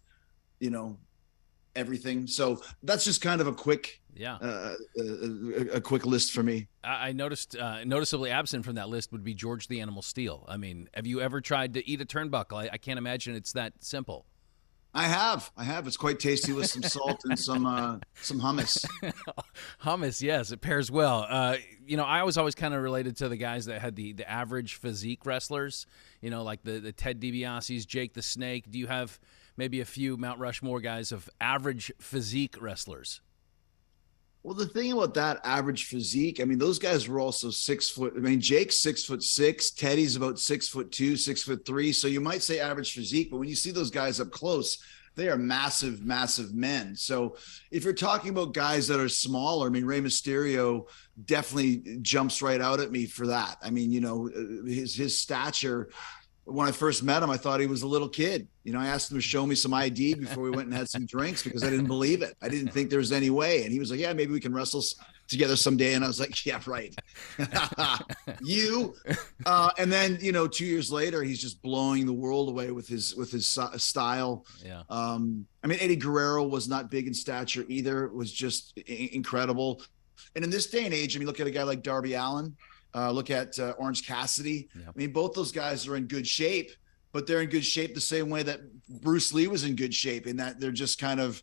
everything. So that's just kind of a quick, a quick list for me. I noticed noticeably absent from that list would be George the Animal Steel. I mean, have you ever tried to eat a turnbuckle? I can't imagine it's that simple. I have. It's quite tasty with some salt and some hummus. Hummus, yes, it pairs well. I was always kind of related to the guys that had the average physique wrestlers, like the Ted DiBiase's, Jake the Snake. Do you have maybe a few Mount Rushmore guys of average physique wrestlers? Well, the thing about that average physique, I mean, those guys were also 6 foot. I mean, Jake's 6'6", Teddy's about 6'2", 6'3". So you might say average physique, but when you see those guys up close, they are massive, massive men. So if you're talking about guys that are smaller, I mean, Rey Mysterio definitely jumps right out at me for that. I mean, his stature. When I first met him, I thought he was a little kid. I asked him to show me some ID before we went and had some drinks because I didn't believe it. I didn't think there was any way. And he was like, yeah, maybe we can wrestle together someday. And I was like, yeah, right. And then, 2 years later, he's just blowing the world away with his style. Yeah. I mean, Eddie Guerrero was not big in stature either. It was just incredible. And in this day and age, I mean, look at a guy like Darby Allin. Look at Orange Cassidy. Yeah. I mean, both those guys are in good shape, but they're in good shape the same way that Bruce Lee was in good shape, in that they're just kind of,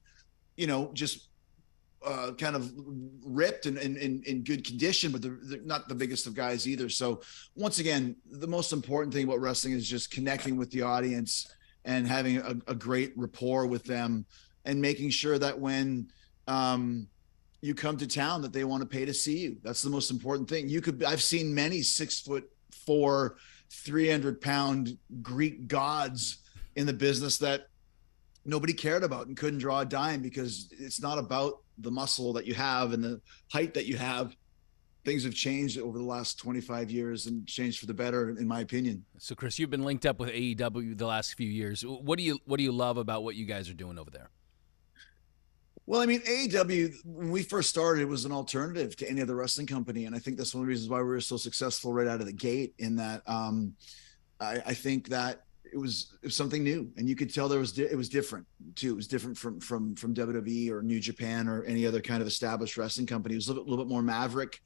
kind of ripped and in good condition, but they're not the biggest of guys either. So once again, the most important thing about wrestling is just connecting with the audience and having a great rapport with them, and making sure that when you come to town that they want to pay to see you. That's the most important thing. I've seen many 6'4", 300-pound Greek gods in the business that nobody cared about and couldn't draw a dime, because it's not about the muscle that you have and the height that you have. Things have changed over the last 25 years and changed for the better, in my opinion. So, Chris, you've been linked up with AEW the last few years. What do you love about what you guys are doing over there? Well, I mean, AEW, when we first started, it was an alternative to any other wrestling company. And I think that's one of the reasons why we were so successful right out of the gate, in that I think that it was something new, and you could tell it was different too. It was different from WWE or New Japan or any other kind of established wrestling company. It was a little bit more maverick,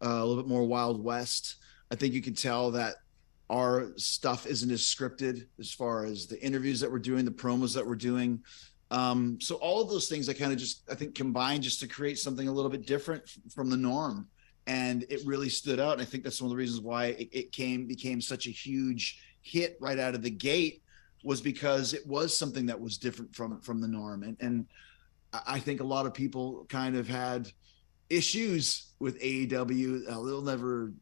a little bit more Wild West. I think you could tell that our stuff isn't as scripted as far as the interviews that we're doing, the promos that we're doing. So all of those things I think combined just to create something a little bit different from the norm. And it really stood out. And I think that's one of the reasons why it became such a huge hit right out of the gate, was because it was something that was different from the norm. And I think a lot of people kind of had issues with AEW. It'll never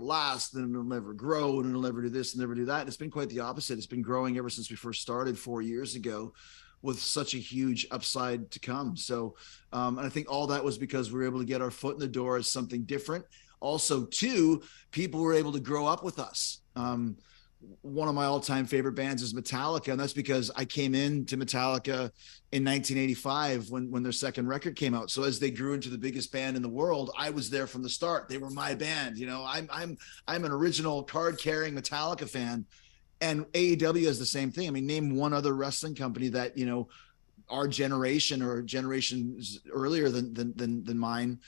last, and it'll never grow, and it'll never do this and never do that. And it's been quite the opposite. It's been growing ever since we first started 4 years ago, with such a huge upside to come. So, and I think all that was because we were able to get our foot in the door as something different. Also, too, people were able to grow up with us. one of my all-time favorite bands is Metallica, and that's because I came into Metallica in 1985 when their second record came out. So as they grew into the biggest band in the world, I was there from the start. They were my band. You know, I'm an original card-carrying Metallica fan, and AEW is the same thing. I mean, name one other wrestling company that, you know, our generation or generations earlier than mine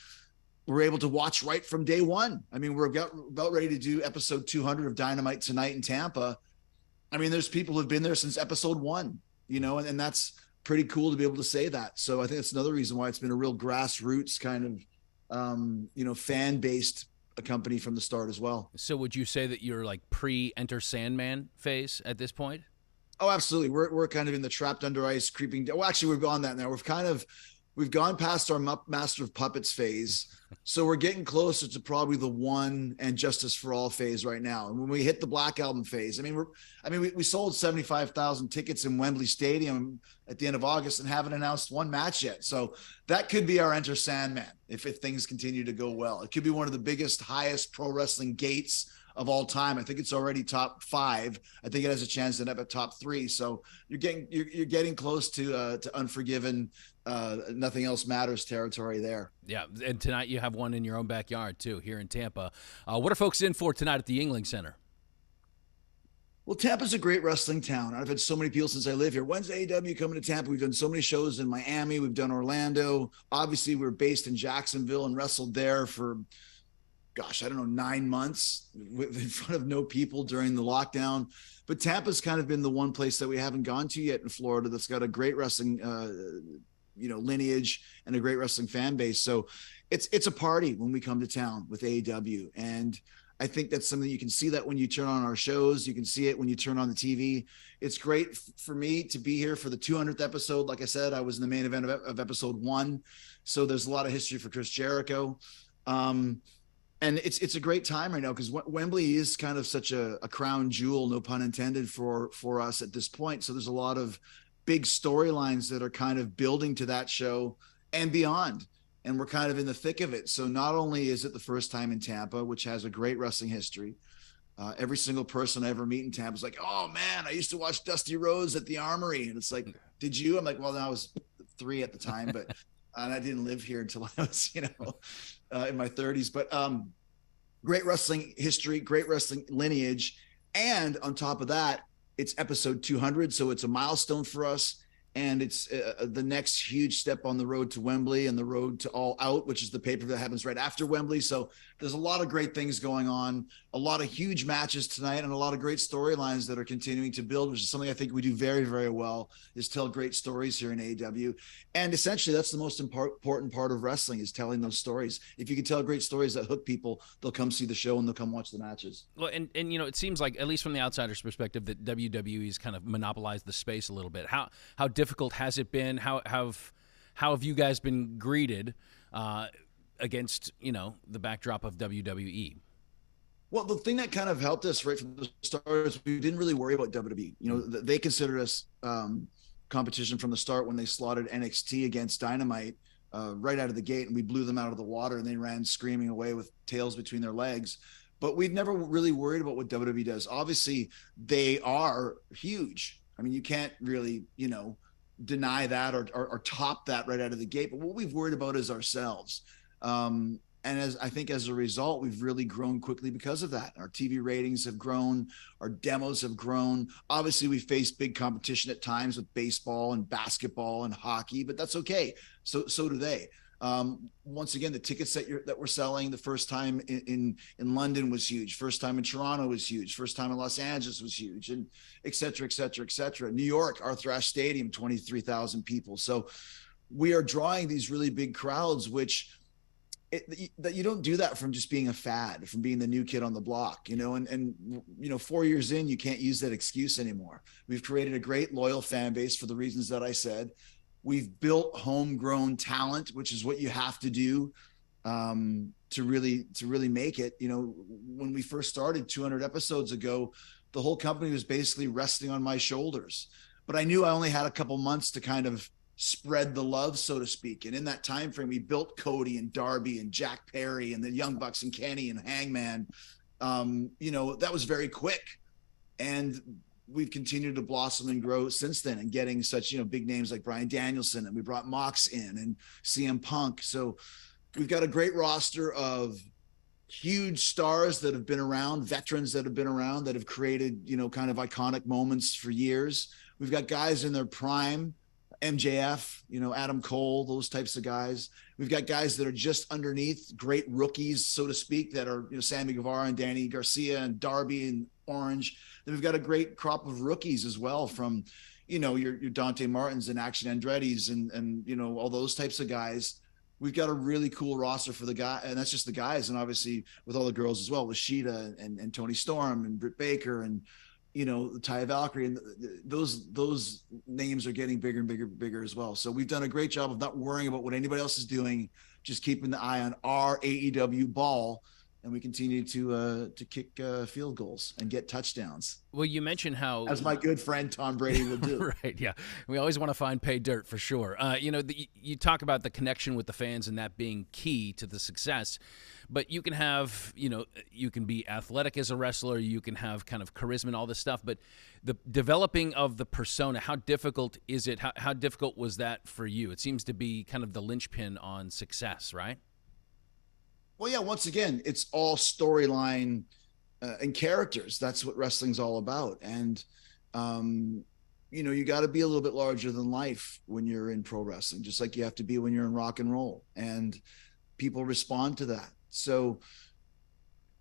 were able to watch right from day one. I mean, we're about ready to do episode 200 of Dynamite tonight in Tampa. I mean, there's people who've been there since episode 1, you know, and that's pretty cool to be able to say that. So I think that's another reason why it's been a real grassroots kind of, you know, fan-based company from the start as well. So would you say that you're like pre-Enter Sandman phase at this point? Oh, absolutely. We're kind of in the trapped under ice, creeping. Well, actually, we've gone that now. We've gone past our Master of Puppets phase. So we're getting closer to probably the One and Justice for All phase right now. And when we hit the Black Album phase, we sold 75,000 tickets in Wembley Stadium at the end of August and haven't announced one match yet. So that could be our Enter Sandman if things continue to go well. It could be one of the biggest, highest pro wrestling gates of all time. I think it's already top 5. I think it has a chance to end up at top 3. So you're getting close to Unforgiven, Nothing Else Matters territory there. Yeah, and tonight you have one in your own backyard too, here in Tampa. What are folks in for tonight at the Yuengling Center? Well, Tampa's a great wrestling town. I've had so many people since I live here. When's AEW coming to Tampa? We've done so many shows in Miami. We've done Orlando. Obviously, we're based in Jacksonville and wrestled there for, 9 months in front of no people during the lockdown. But Tampa's kind of been the one place that we haven't gone to yet in Florida that's got a great wrestling, lineage and a great wrestling fan base. So it's a party when we come to town with AEW. And I think that's something you can see that when you turn on our shows. You can see it when you turn on the TV. It's great for me to be here for the 200th episode. Like I said, I was in the main event of episode 1. So there's a lot of history for Chris Jericho. And it's a great time right now because Wembley is kind of such a crown jewel, no pun intended, for us at this point. So there's a lot of big storylines that are kind of building to that show and beyond. And we're kind of in the thick of it. So not only is it the first time in Tampa, which has a great wrestling history, every single person I ever meet in Tampa is like, oh man, I used to watch Dusty Rhodes at the Armory. And it's like, did you? I'm like, well, I was 3 at the time, but and I didn't live here until I was, in my 30s. But great wrestling history, great wrestling lineage. And on top of that, it's episode 200. So it's a milestone for us. And it's the next huge step on the road to Wembley and the road to All Out, which is the pay-per-view that happens right after Wembley. So there's a lot of great things going on, a lot of huge matches tonight, and a lot of great storylines that are continuing to build, which is something I think we do very, very well, is tell great stories here in AEW. And essentially, that's the most important part of wrestling, is telling those stories. If you can tell great stories that hook people, they'll come see the show and they'll come watch the matches. Well, and it seems like, at least from the outsider's perspective, that WWE's kind of monopolized the space a little bit. How difficult has it been? How have you guys been greeted against the backdrop of WWE? Well, the thing that kind of helped us right from the start is we didn't really worry about WWE. They considered us competition from the start when they slotted NXT against Dynamite right out of the gate, and we blew them out of the water, and they ran screaming away with tails between their legs. But we've never really worried about what WWE does. Obviously, they are huge. I mean, you can't really, deny that or top that right out of the gate. But what we've worried about is ourselves. And as a result, we've really grown quickly because of that. Our TV ratings have grown, our demos have grown. Obviously, we face big competition at times with baseball and basketball and hockey, but that's okay. So do they. Once again, the tickets that we're selling, the first time in London was huge. First time in Toronto was huge. First time in Los Angeles was huge, and et cetera, et cetera, et cetera. New York, Arthur Ashe Stadium, 23,000 people. So we are drawing these really big crowds, which that you don't do that from just being a fad, from being the new kid on the block, and 4 years in, you can't use that excuse anymore. We've created a great loyal fan base for the reasons that I said. We've built homegrown talent, which is what you have to do to really make it. When we first started 200 episodes ago, the whole company was basically resting on my shoulders, but I knew I only had a couple months to kind of spread the love, so to speak. And in that time frame, we built Cody and Darby and Jack Perry and the Young Bucks and Kenny and Hangman. That was very quick. And we've continued to blossom and grow since then, and getting such, big names like Bryan Danielson, and we brought Mox in, and CM Punk. So we've got a great roster of huge stars that have been around, veterans that have been around, that have created, kind of iconic moments for years. We've got guys in their prime, MJF, Adam Cole, those types of guys. We've got guys that are just underneath, great rookies, so to speak, that are, Sammy Guevara and Danny Garcia and Darby and Orange. Then we've got a great crop of rookies as well, from, your Dante Martins and Action Andretti's and all those types of guys. We've got a really cool roster for the guy, and that's just the guys. And obviously with all the girls as well, with Sheeta and Toni Storm and Britt Baker and, Taya Valkyrie, and those names are getting bigger and bigger as well. So we've done a great job of not worrying about what anybody else is doing, just keeping the eye on our AEW ball. And we continue to kick field goals and get touchdowns. Well, you mentioned how, as my good friend Tom Brady will do. Right, yeah. We always want to find pay dirt, for sure. You talk about the connection with the fans and that being key to the success. But you can have, you can be athletic as a wrestler, you can have kind of charisma and all this stuff. But the developing of the persona, how difficult is it? How difficult was that for you? It seems to be kind of the linchpin on success, right? Well, yeah, once again, it's all storyline and characters. That's what wrestling's all about. And, you got to be a little bit larger than life when you're in pro wrestling, just like you have to be when you're in rock and roll. And people respond to that. So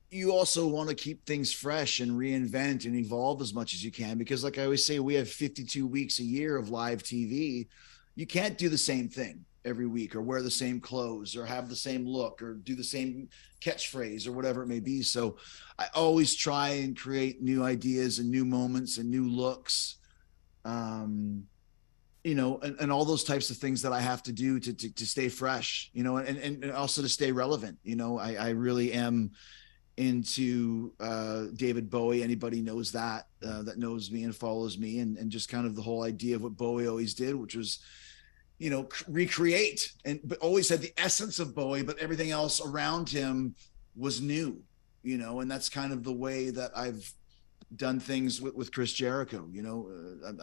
you also want to keep things fresh and reinvent and evolve as much as you can, because like I always say, we have 52 weeks a year of live TV. You can't do the same thing every week, or wear the same clothes, or have the same look, or do the same catchphrase, or whatever it may be. So I always try and create new ideas and new moments and new looks, and all those types of things that I have to do to stay fresh, and also to stay relevant. I really am into David Bowie. Anybody knows that knows me and follows me, and just kind of the whole idea of what Bowie always did, which was, recreate, but always had the essence of Bowie, but everything else around him was new, and that's kind of the way that I've done things with Chris Jericho.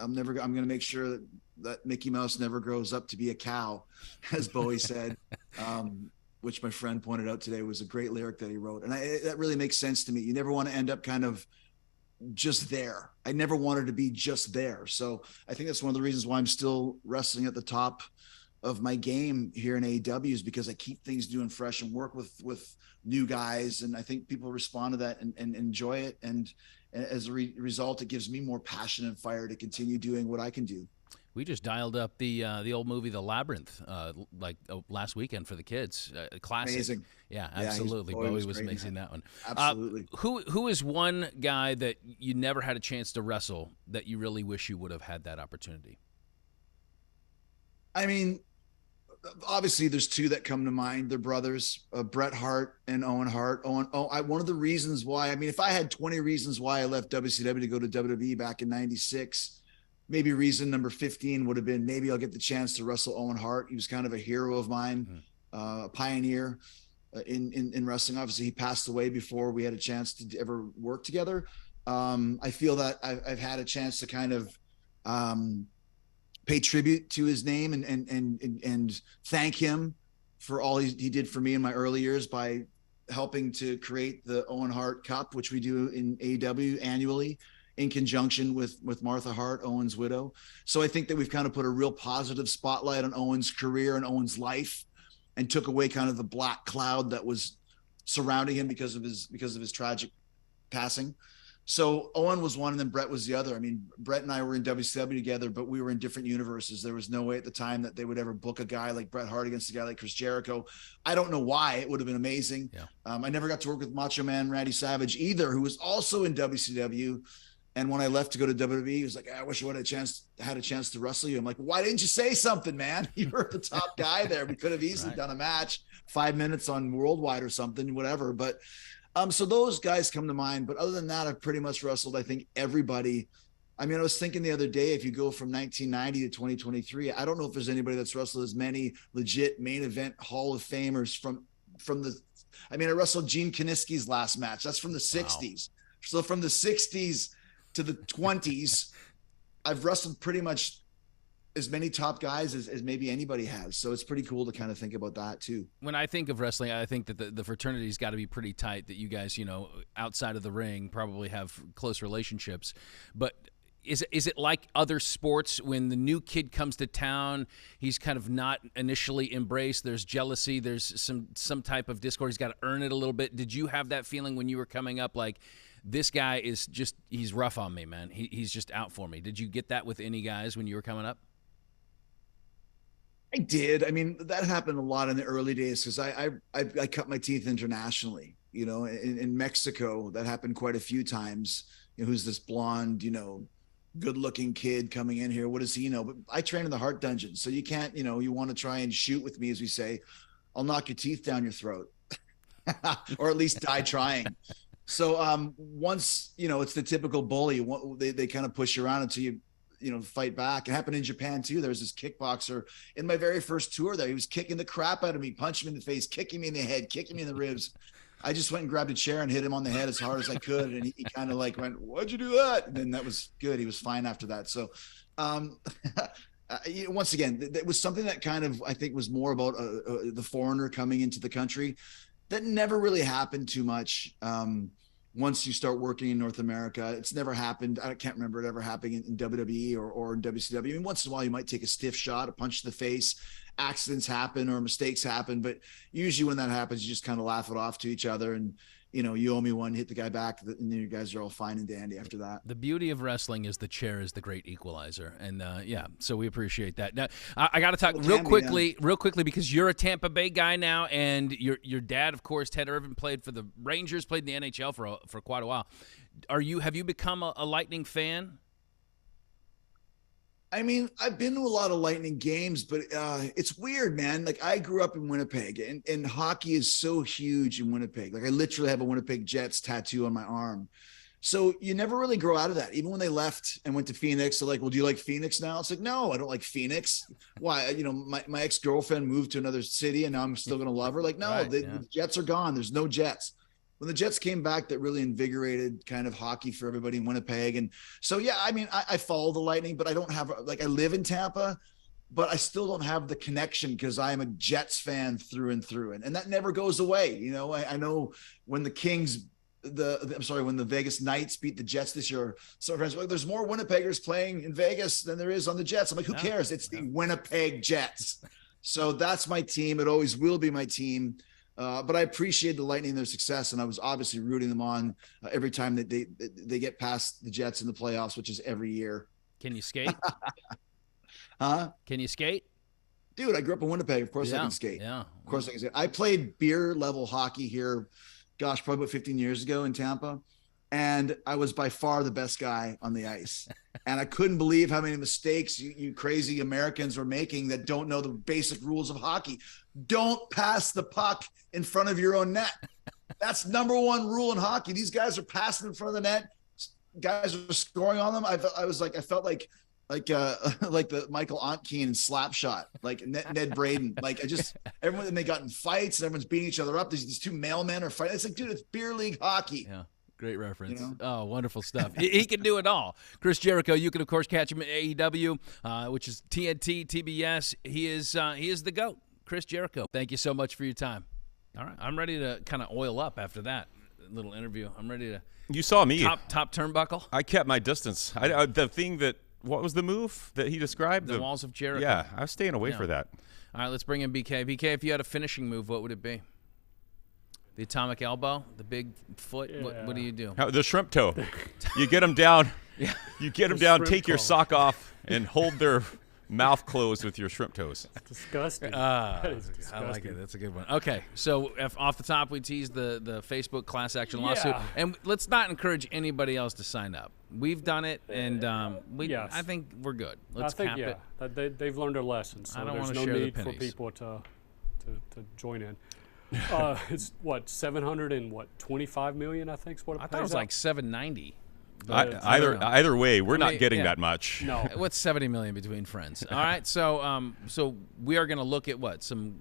I'm going to make sure that Mickey Mouse never grows up to be a cow, as Bowie said, which my friend pointed out today was a great lyric that he wrote. And that really makes sense to me. You never want to end up kind of just there. I never wanted to be just there. So I think that's one of the reasons why I'm still wrestling at the top of my game here in AEW, is because I keep things new and fresh and work with new guys. And I think people respond to that and enjoy it. And as a result, it gives me more passion and fire to continue doing what I can do. We just dialed up the old movie The Labyrinth last weekend for the kids. Classic. Amazing. Yeah, absolutely. Bowie was amazing in that one. Absolutely. Who is one guy that you never had a chance to wrestle that you really wish you would have had that opportunity? I mean, obviously there's two that come to mind. They're brothers, Bret Hart and Owen Hart. One of the reasons why, if I had 20 reasons why I left WCW to go to WWE back in '96, maybe reason number 15 would have been, maybe I'll get the chance to wrestle Owen Hart. He was kind of a hero of mine, a pioneer in wrestling. Obviously he passed away before we had a chance to ever work together. I feel that I've had a chance to kind of pay tribute to his name and thank him for all he did for me in my early years by helping to create the Owen Hart Cup, which we do in AEW annually, in conjunction with Martha Hart, Owen's widow. So I think that we've kind of put a real positive spotlight on Owen's career and Owen's life, and took away kind of the black cloud that was surrounding him because of his tragic passing. So Owen was one, and then Bret was the other. Bret and I were in WCW together, but we were in different universes. There was no way at the time that they would ever book a guy like Bret Hart against a guy like Chris Jericho. I don't know why. It would have been amazing. Yeah. I never got to work with Macho Man Randy Savage either, who was also in WCW. And when I left to go to WWE, he was like, I wish I would have had a chance to wrestle you. I'm like, why didn't you say something, man? You were the top guy there. We could have easily done a match, 5 minutes on Worldwide or something, whatever. But so those guys come to mind. But other than that, I've pretty much wrestled, I think, everybody. I was thinking the other day, if you go from 1990 to 2023, I don't know if there's anybody that's wrestled as many legit main event Hall of Famers from the, I wrestled Gene Kiniski's last match. That's from the 60s. So from the 60s to the 20s, I've wrestled pretty much as many top guys as maybe anybody has. So it's pretty cool to kind of think about that too. When I think of wrestling, I think that the fraternity's got to be pretty tight, that you guys, outside of the ring probably have close relationships. But is it like other sports when the new kid comes to town, he's kind of not initially embraced, there's jealousy, there's some type of discord, he's got to earn it a little bit? Did you have that feeling when you were coming up, like, this guy is just, he's rough on me, man, he's just out for me? Did you get that with any guys when you were coming up? I did. I mean, that happened a lot in the early days because I cut my teeth internationally. In Mexico, that happened quite a few times. Who's this blonde, good-looking kid coming in here? What does he know? But I train in the heart dungeon, so you can't, you want to try and shoot with me, as we say, I'll knock your teeth down your throat, or at least die trying. So once it's the typical bully. They kind of push you around until you fight back. It happened in Japan too. There was this kickboxer in my very first tour there. He was kicking the crap out of me, punching me in the face, kicking me in the head, kicking me in the ribs. I just went and grabbed a chair and hit him on the head as hard as I could. And he kind of like went, "Why'd you do that?" And then that was good. He was fine after that. So once again, it was something that kind of, I think, was more about the foreigner coming into the country. That never really happened too much. Once you start working in North America, it's never happened. I can't remember it ever happening in WWE or in WCW. I mean, once in a while you might take a stiff shot, a punch to the face, accidents happen or mistakes happen. But usually when that happens, you just kind of laugh it off to each other and, you owe me one, hit the guy back, and then you guys are all fine and dandy after that. The beauty of wrestling is the chair is the great equalizer. And, so we appreciate that. Now, I got to talk real quickly, because you're a Tampa Bay guy now, and your dad, of course, Ted Irvin, played for the Rangers, played in the NHL for quite a while. Have you become a Lightning fan? I mean, I've been to a lot of Lightning games, but it's weird, man. Like, I grew up in Winnipeg, and hockey is so huge in Winnipeg. Like, I literally have a Winnipeg Jets tattoo on my arm. So you never really grow out of that. Even when they left and went to Phoenix, they're like, "Well, do you like Phoenix now?" It's like, no, I don't like Phoenix. Why? My ex-girlfriend moved to another city, and now I'm still going to love her. Like, no, the Jets are gone. There's no Jets. When the Jets came back, that really invigorated kind of hockey for everybody in Winnipeg. And so, yeah, I mean, I follow the Lightning, but I don't have, I live in Tampa, but I still don't have the connection because I am a Jets fan through and through. And that never goes away. I know when the Kings, when the Vegas Knights beat the Jets this year, so friends, like, there's more Winnipeggers playing in Vegas than there is on the Jets. I'm like, who cares? It's the Winnipeg Jets. So that's my team. It always will be my team. But I appreciate the Lightning and their success, and I was obviously rooting them on every time that they get past the Jets in the playoffs, which is every year. Can you skate? Huh? Can you skate? Dude, I grew up in Winnipeg. Of course I can skate. Yeah. Of course I can skate. I played beer level hockey here, probably about 15 years ago in Tampa, and I was by far the best guy on the ice. And I couldn't believe how many mistakes you crazy Americans were making that don't know the basic rules of hockey. Don't pass the puck in front of your own net. That's number one rule in hockey. These guys are passing in front of the net. Guys are scoring on them. I felt like the Michael Ontkean in Slapshot, like Ned Braden. Like, everyone, and they got in fights and everyone's beating each other up. These two mailmen are fighting. It's like, dude, it's beer league hockey. Yeah. Great reference. Oh, wonderful stuff. He can do it all. Chris Jericho, you can, of course, catch him at AEW, which is TNT, TBS. He is the GOAT. Chris Jericho, thank you so much for your time. All right, I'm ready to kind of oil up after that little interview. I'm ready to. You saw me. Top turnbuckle. I kept my distance. What was the move that he described? The walls of Jericho. Yeah, I was staying away for that. All right, let's bring in BK. BK, if you had a finishing move, what would it be? The atomic elbow, the big foot. Yeah. What do you do? The shrimp toe. You get them down. Yeah. You get them down. Take your sock off and hold their mouth closed with your shrimp toes. Disgusting. That is disgusting. I like it. That's a good one. Okay, so off the top, we teased the Facebook class action lawsuit, and let's not encourage anybody else to sign up. We've done it, and I think we're good. Let's cap it. They've learned their lessons. So I don't there's want to no share need the for pennies. people to join in. It's what, 725 million, I think is what it pays. I thought it was like 790. Either way, we're not getting that much. No. What's 70 million between friends? All right, so we are going to look at what some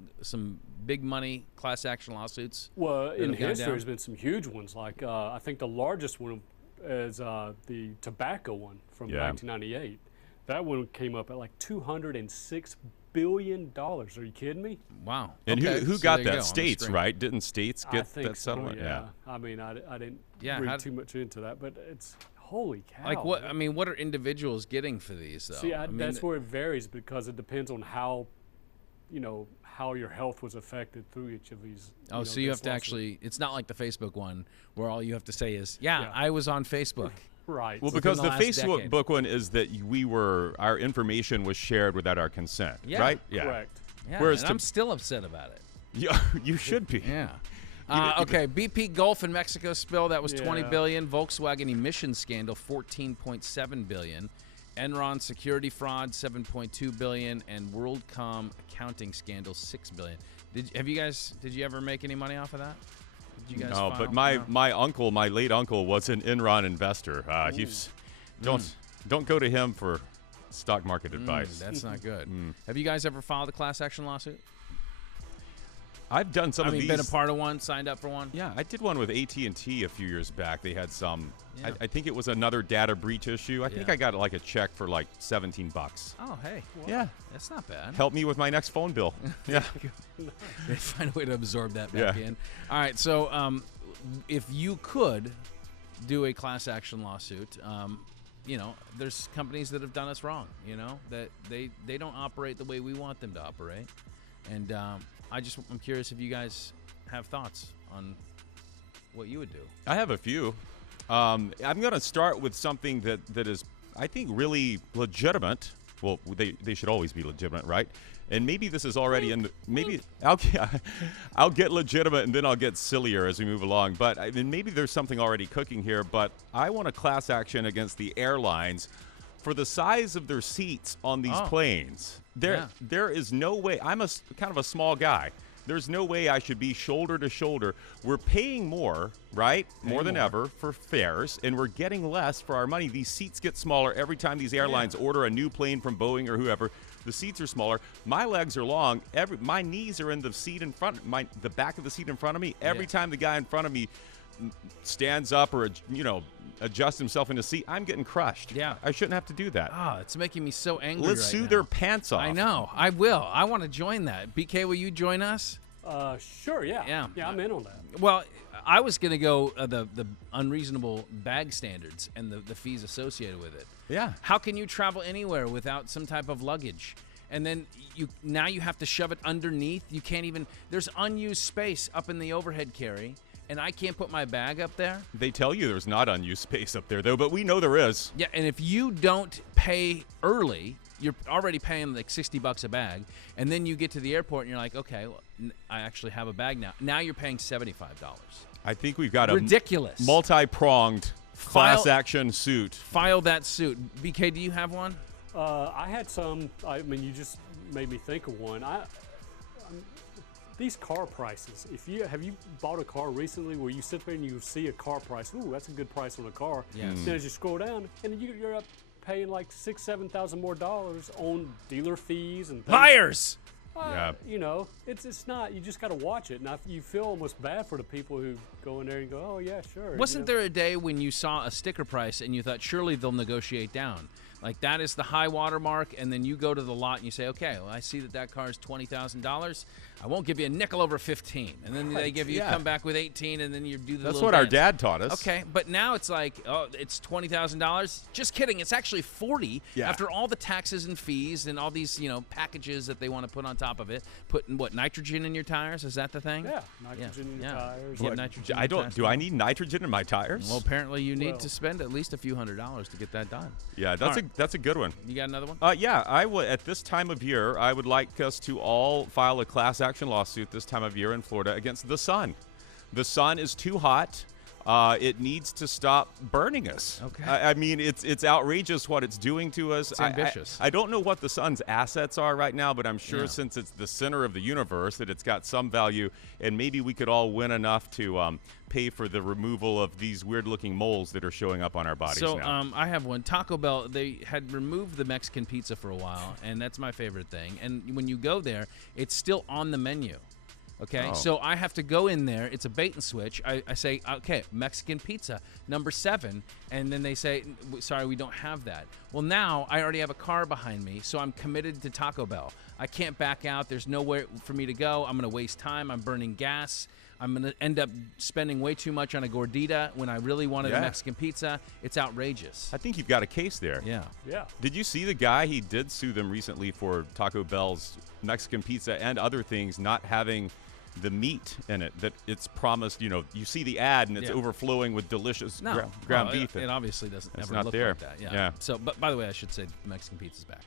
big money class action lawsuits. Well, in history, there's been some huge ones. Like I think the largest one as the tobacco one from 1998. That one came up at like $206 billion. Are you kidding me? Wow. And okay. who So got there you that? go, States, right? Didn't States get I think that settlement? So, yeah. I mean, I didn't read too much into that, but it's holy cow. Like what? I mean, what are individuals getting for these though? See, I mean, that's where it varies because it depends on how, how your health was affected through each of these. Oh, so you have to actually. It's not like the Facebook one where all you have to say is, "Yeah, I was on Facebook." Right. Well, because the Facebook one is that our information was shared without our consent, right? Yeah. Correct. Yeah, Whereas and I'm still upset about it. Yeah, you should be. Yeah. Okay, BP Gulf in Mexico spill, that was $20 billion. Volkswagen emissions scandal, $14.7 billion. Enron security fraud, $7.2 billion. And WorldCom accounting scandal, $6 billion. Did you ever make any money off of that? Did you guys No, file? but my late uncle was an Enron investor. Don't go to him for stock market advice. That's not good. Have you guys ever filed a class action lawsuit? I've done some of these. Been a part of one, signed up for one? Yeah, I did one with AT&T a few years back. They had some. Yeah. I think it was another data breach issue. I think I got like a check for like $17. Oh, hey. Well, yeah. That's not bad. Help me with my next phone bill. Yeah. They find a way to absorb that back in. All right, so if you could do a class action lawsuit, there's companies that have done us wrong, that they don't operate the way we want them to operate. And I'm curious if you guys have thoughts on what you would do. I have a few. I'm going to start with something that is, I think, really legitimate. Well, they should always be legitimate, right? And maybe this is already in the, maybe I'll get legitimate and then I'll get sillier as we move along. But maybe there's something already cooking here. But I want a class action against the airlines for the size of their seats on these planes. There is no way. I'm kind of a small guy. There's no way I should be shoulder to shoulder. We're paying more, right? More than ever for fares, and we're getting less for our money. These seats get smaller every time these airlines order a new plane from Boeing or whoever. The seats are smaller. My legs are long. My knees are in the seat in front. The back of the seat in front of me. Every time the guy in front of me stands up or adjusts himself in the seat, I'm getting crushed. Yeah, I shouldn't have to do that. It's making me so angry. Let's sue their pants off. I know. I will. I want to join that. BK, will you join us? Sure. Yeah. I'm in on that. Well, I was going to go the unreasonable bag standards and the fees associated with it. Yeah. How can you travel anywhere without some type of luggage? And then you have to shove it underneath. You can't even. There's unused space up in the overhead carry. And I can't put my bag up there? They tell you there's not unused space up there, though, but we know there is. Yeah, and if you don't pay early, you're already paying like $60 a bag, and then you get to the airport and you're like, okay, well, I actually have a bag now. Now you're paying $75. I think we've got ridiculous, multi-pronged class action suit. File that suit. BK, do you have one? I had some. I mean, you just made me think of one. These car prices. Have you bought a car recently where you sit there and you see a car price? Ooh, that's a good price on a car. Yes. Then as you scroll down, and you're up paying like $6,000-7,000 more on dealer fees and things. Liars. It's not. You just got to watch it, and you feel almost bad for the people who go in there and go, oh yeah, sure. Wasn't there a day when you saw a sticker price and you thought surely they'll negotiate down? Like that is the high water mark, and then you go to the lot and you say, okay, well, I see that car is $20,000. I won't give you a nickel over 15, and then they give you come back with 18, and then you do the. That's little what dance. Our dad taught us. Okay, but now it's like, oh, it's $20,000. Just kidding. It's actually 40 after all the taxes and fees and all these packages that they want to put on top of it. Putting nitrogen in your tires? Is that the thing? Yeah, nitrogen in your tires. You have nitrogen. Do I need nitrogen in my tires? Well, apparently you need to spend at least a few $100s to get that done. Yeah, that's a good one. You got another one? Yeah, I would. At this time of year, I would like us to all file a class action lawsuit this time of year in Florida against the sun. The sun is too hot. It needs to stop burning us. Okay. I mean, it's outrageous what it's doing to us. It's ambitious. I don't know what the sun's assets are right now, but I'm sure since it's the center of the universe that it's got some value, and maybe we could all win enough to pay for the removal of these weird-looking moles that are showing up on our bodies now. So I have one. Taco Bell, they had removed the Mexican pizza for a while, and that's my favorite thing. And when you go there, it's still on the menu. Okay, Oh. so I have to go in there. It's a bait and switch. I say, okay, Mexican pizza, number 7. And then they say, sorry, we don't have that. Well, now I already have a car behind me, so I'm committed to Taco Bell. I can't back out. There's nowhere for me to go. I'm going to waste time. I'm burning gas. I'm going to end up spending way too much on a gordita when I really wanted a Mexican pizza. It's outrageous. I think you've got a case there. Yeah. Yeah. Did you see the guy? He did sue them recently for Taco Bell's Mexican pizza and other things not having the meat in it that it's promised. You see the ad and it's overflowing with delicious ground beef. It obviously doesn't It's ever not look there. like that. Yeah. So, but by the way, I should say Mexican pizza's back.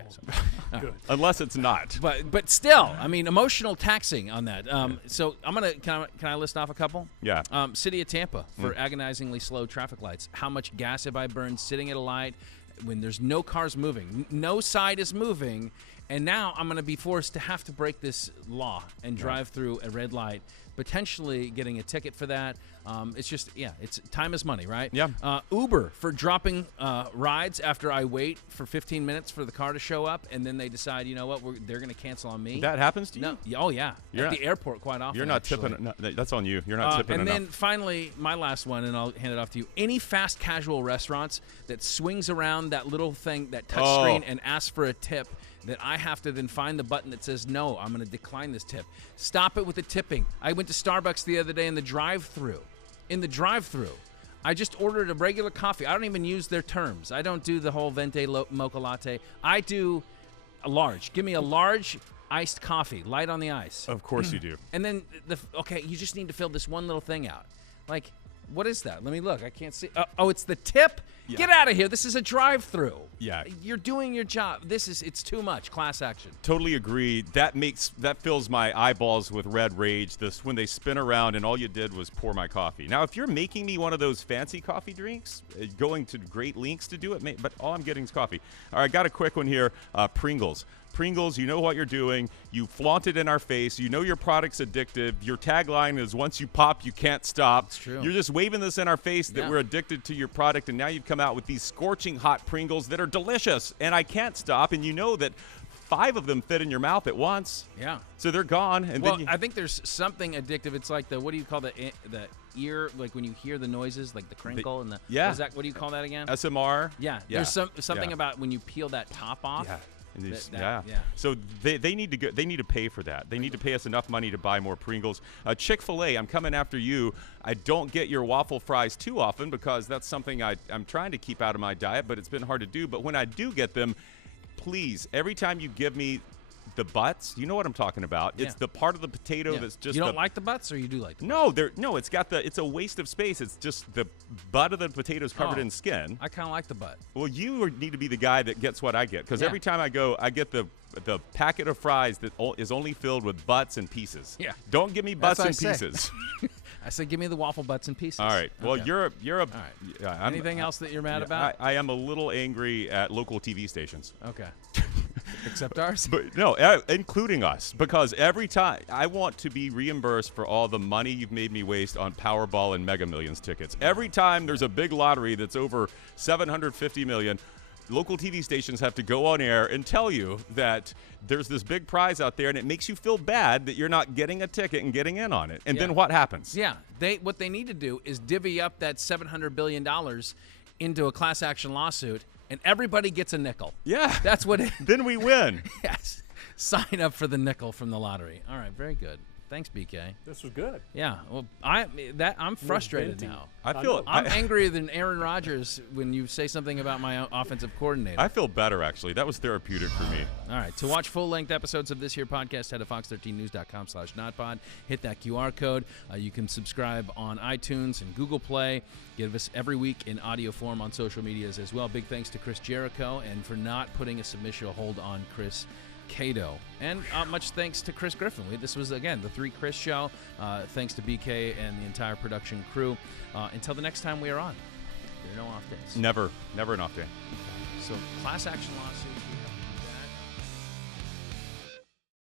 Okay. So. Good. Unless it's not. But still, I mean, emotional taxing on that. So I'm gonna can I list off a couple? Yeah. City of Tampa for agonizingly slow traffic lights. How much gas have I burned sitting at a light when there's no cars moving, no side is moving, and now I'm gonna be forced to have to break this law and drive through a red light, potentially getting a ticket for that. It's just, it's time is money, right? Yeah. Uber for dropping rides after I wait for 15 minutes for the car to show up, and then they decide, you know what, they're going to cancel on me. That happens to you? No. Oh, yeah. You're at not- the airport quite often. You're not actually. tipping. No, that's on you. You're not tipping And enough. then finally, my last one, and I'll hand it off to you. Any fast casual restaurants that swings around that little thing, that touch screen, and asks for a tip, that I have to then find the button that says, no, I'm going to decline this tip. Stop it with the tipping. I went to Starbucks the other day in the drive-thru. I just ordered a regular coffee. I don't even use their terms. I don't do the whole venti mocha latte. I do a large. Give me a large iced coffee, light on the ice. Of course you do. And then, you just need to fill this one little thing out. Like, what is that? Let me look. I can't see. Oh, it's the tip? Yeah. Get out of here. This is a drive-through. Yeah. You're doing your job. It's too much. Class action. Totally agree. That fills my eyeballs with red rage. When they spin around and all you did was pour my coffee. Now, if you're making me one of those fancy coffee drinks, going to great lengths to do it, but all I'm getting is coffee. All right, got a quick one here. Pringles. Pringles, you know what you're doing. You flaunt it in our face. You know your product's addictive. Your tagline is once you pop, you can't stop. It's true. You're just waving this in our face that we're addicted to your product, and now you've come out with these scorching hot Pringles that are delicious, and I can't stop, and you know that 5 of them fit in your mouth at once. Yeah. So they're gone. And Well, then I think there's something addictive. It's like what do you call the ear, like when you hear the noises, like the crinkle and the what do you call that again? SMR. Yeah. There's something about when you peel that top off. Yeah. And these- yeah. So they need to go. They need to pay for that. They need to pay us enough money to buy more Pringles. Chick-fil-A, I'm coming after you. I don't get your waffle fries too often because that's something I'm trying to keep out of my diet, but it's been hard to do. But when I do get them, please, every time you give me the butts, you know what I'm talking about. Yeah. It's the part of the potato that's just you don't like the butts, or you do like the No, it's a waste of space. It's just the butt of the potato is covered Oh. in skin. I kind of like the butt. Well, you need to be the guy that gets what I get, because every time I go, I get the packet of fries that is only filled with butts and pieces. Yeah. Don't give me butts That's and what I say. pieces. I said, give me the waffle butts and pieces. All right. Well, Okay. you're a. All right. Yeah, Anything else that you're mad about? I am a little angry at local TV stations. Okay. Except ours. But no, including us, because every time I want to be reimbursed for all the money you've made me waste on Powerball and Mega Millions tickets. Every time there's a big lottery that's over $750 million, local TV stations have to go on air and tell you that there's this big prize out there, and it makes you feel bad that you're not getting a ticket and getting in on it. And then what happens? Yeah. What they need to do is divvy up that $700 billion into a class action lawsuit, and everybody gets a nickel. Yeah. That's what Then we win. Yes. Sign up for the nickel from the lottery. All right, very good. Thanks, BK. This was good. Yeah. Well, I'm frustrated venting. now. I feel I'm angrier than Aaron Rodgers when you say something about my offensive coordinator. I feel better, actually. That was therapeutic for me. All right. To watch full-length episodes of this here podcast, head to fox13news.com/nodpod. Hit that QR code. You can subscribe on iTunes and Google Play. Give us every week in audio form on social medias as well. Big thanks to Chris Jericho and for not putting a submission hold on Chris Cato. And much thanks to Chris Griffin. This was, again, the 3 Chris show. Thanks to BK and the entire production crew. Until the next time we are on, there are no off days. Never an off day. So class action lawsuits.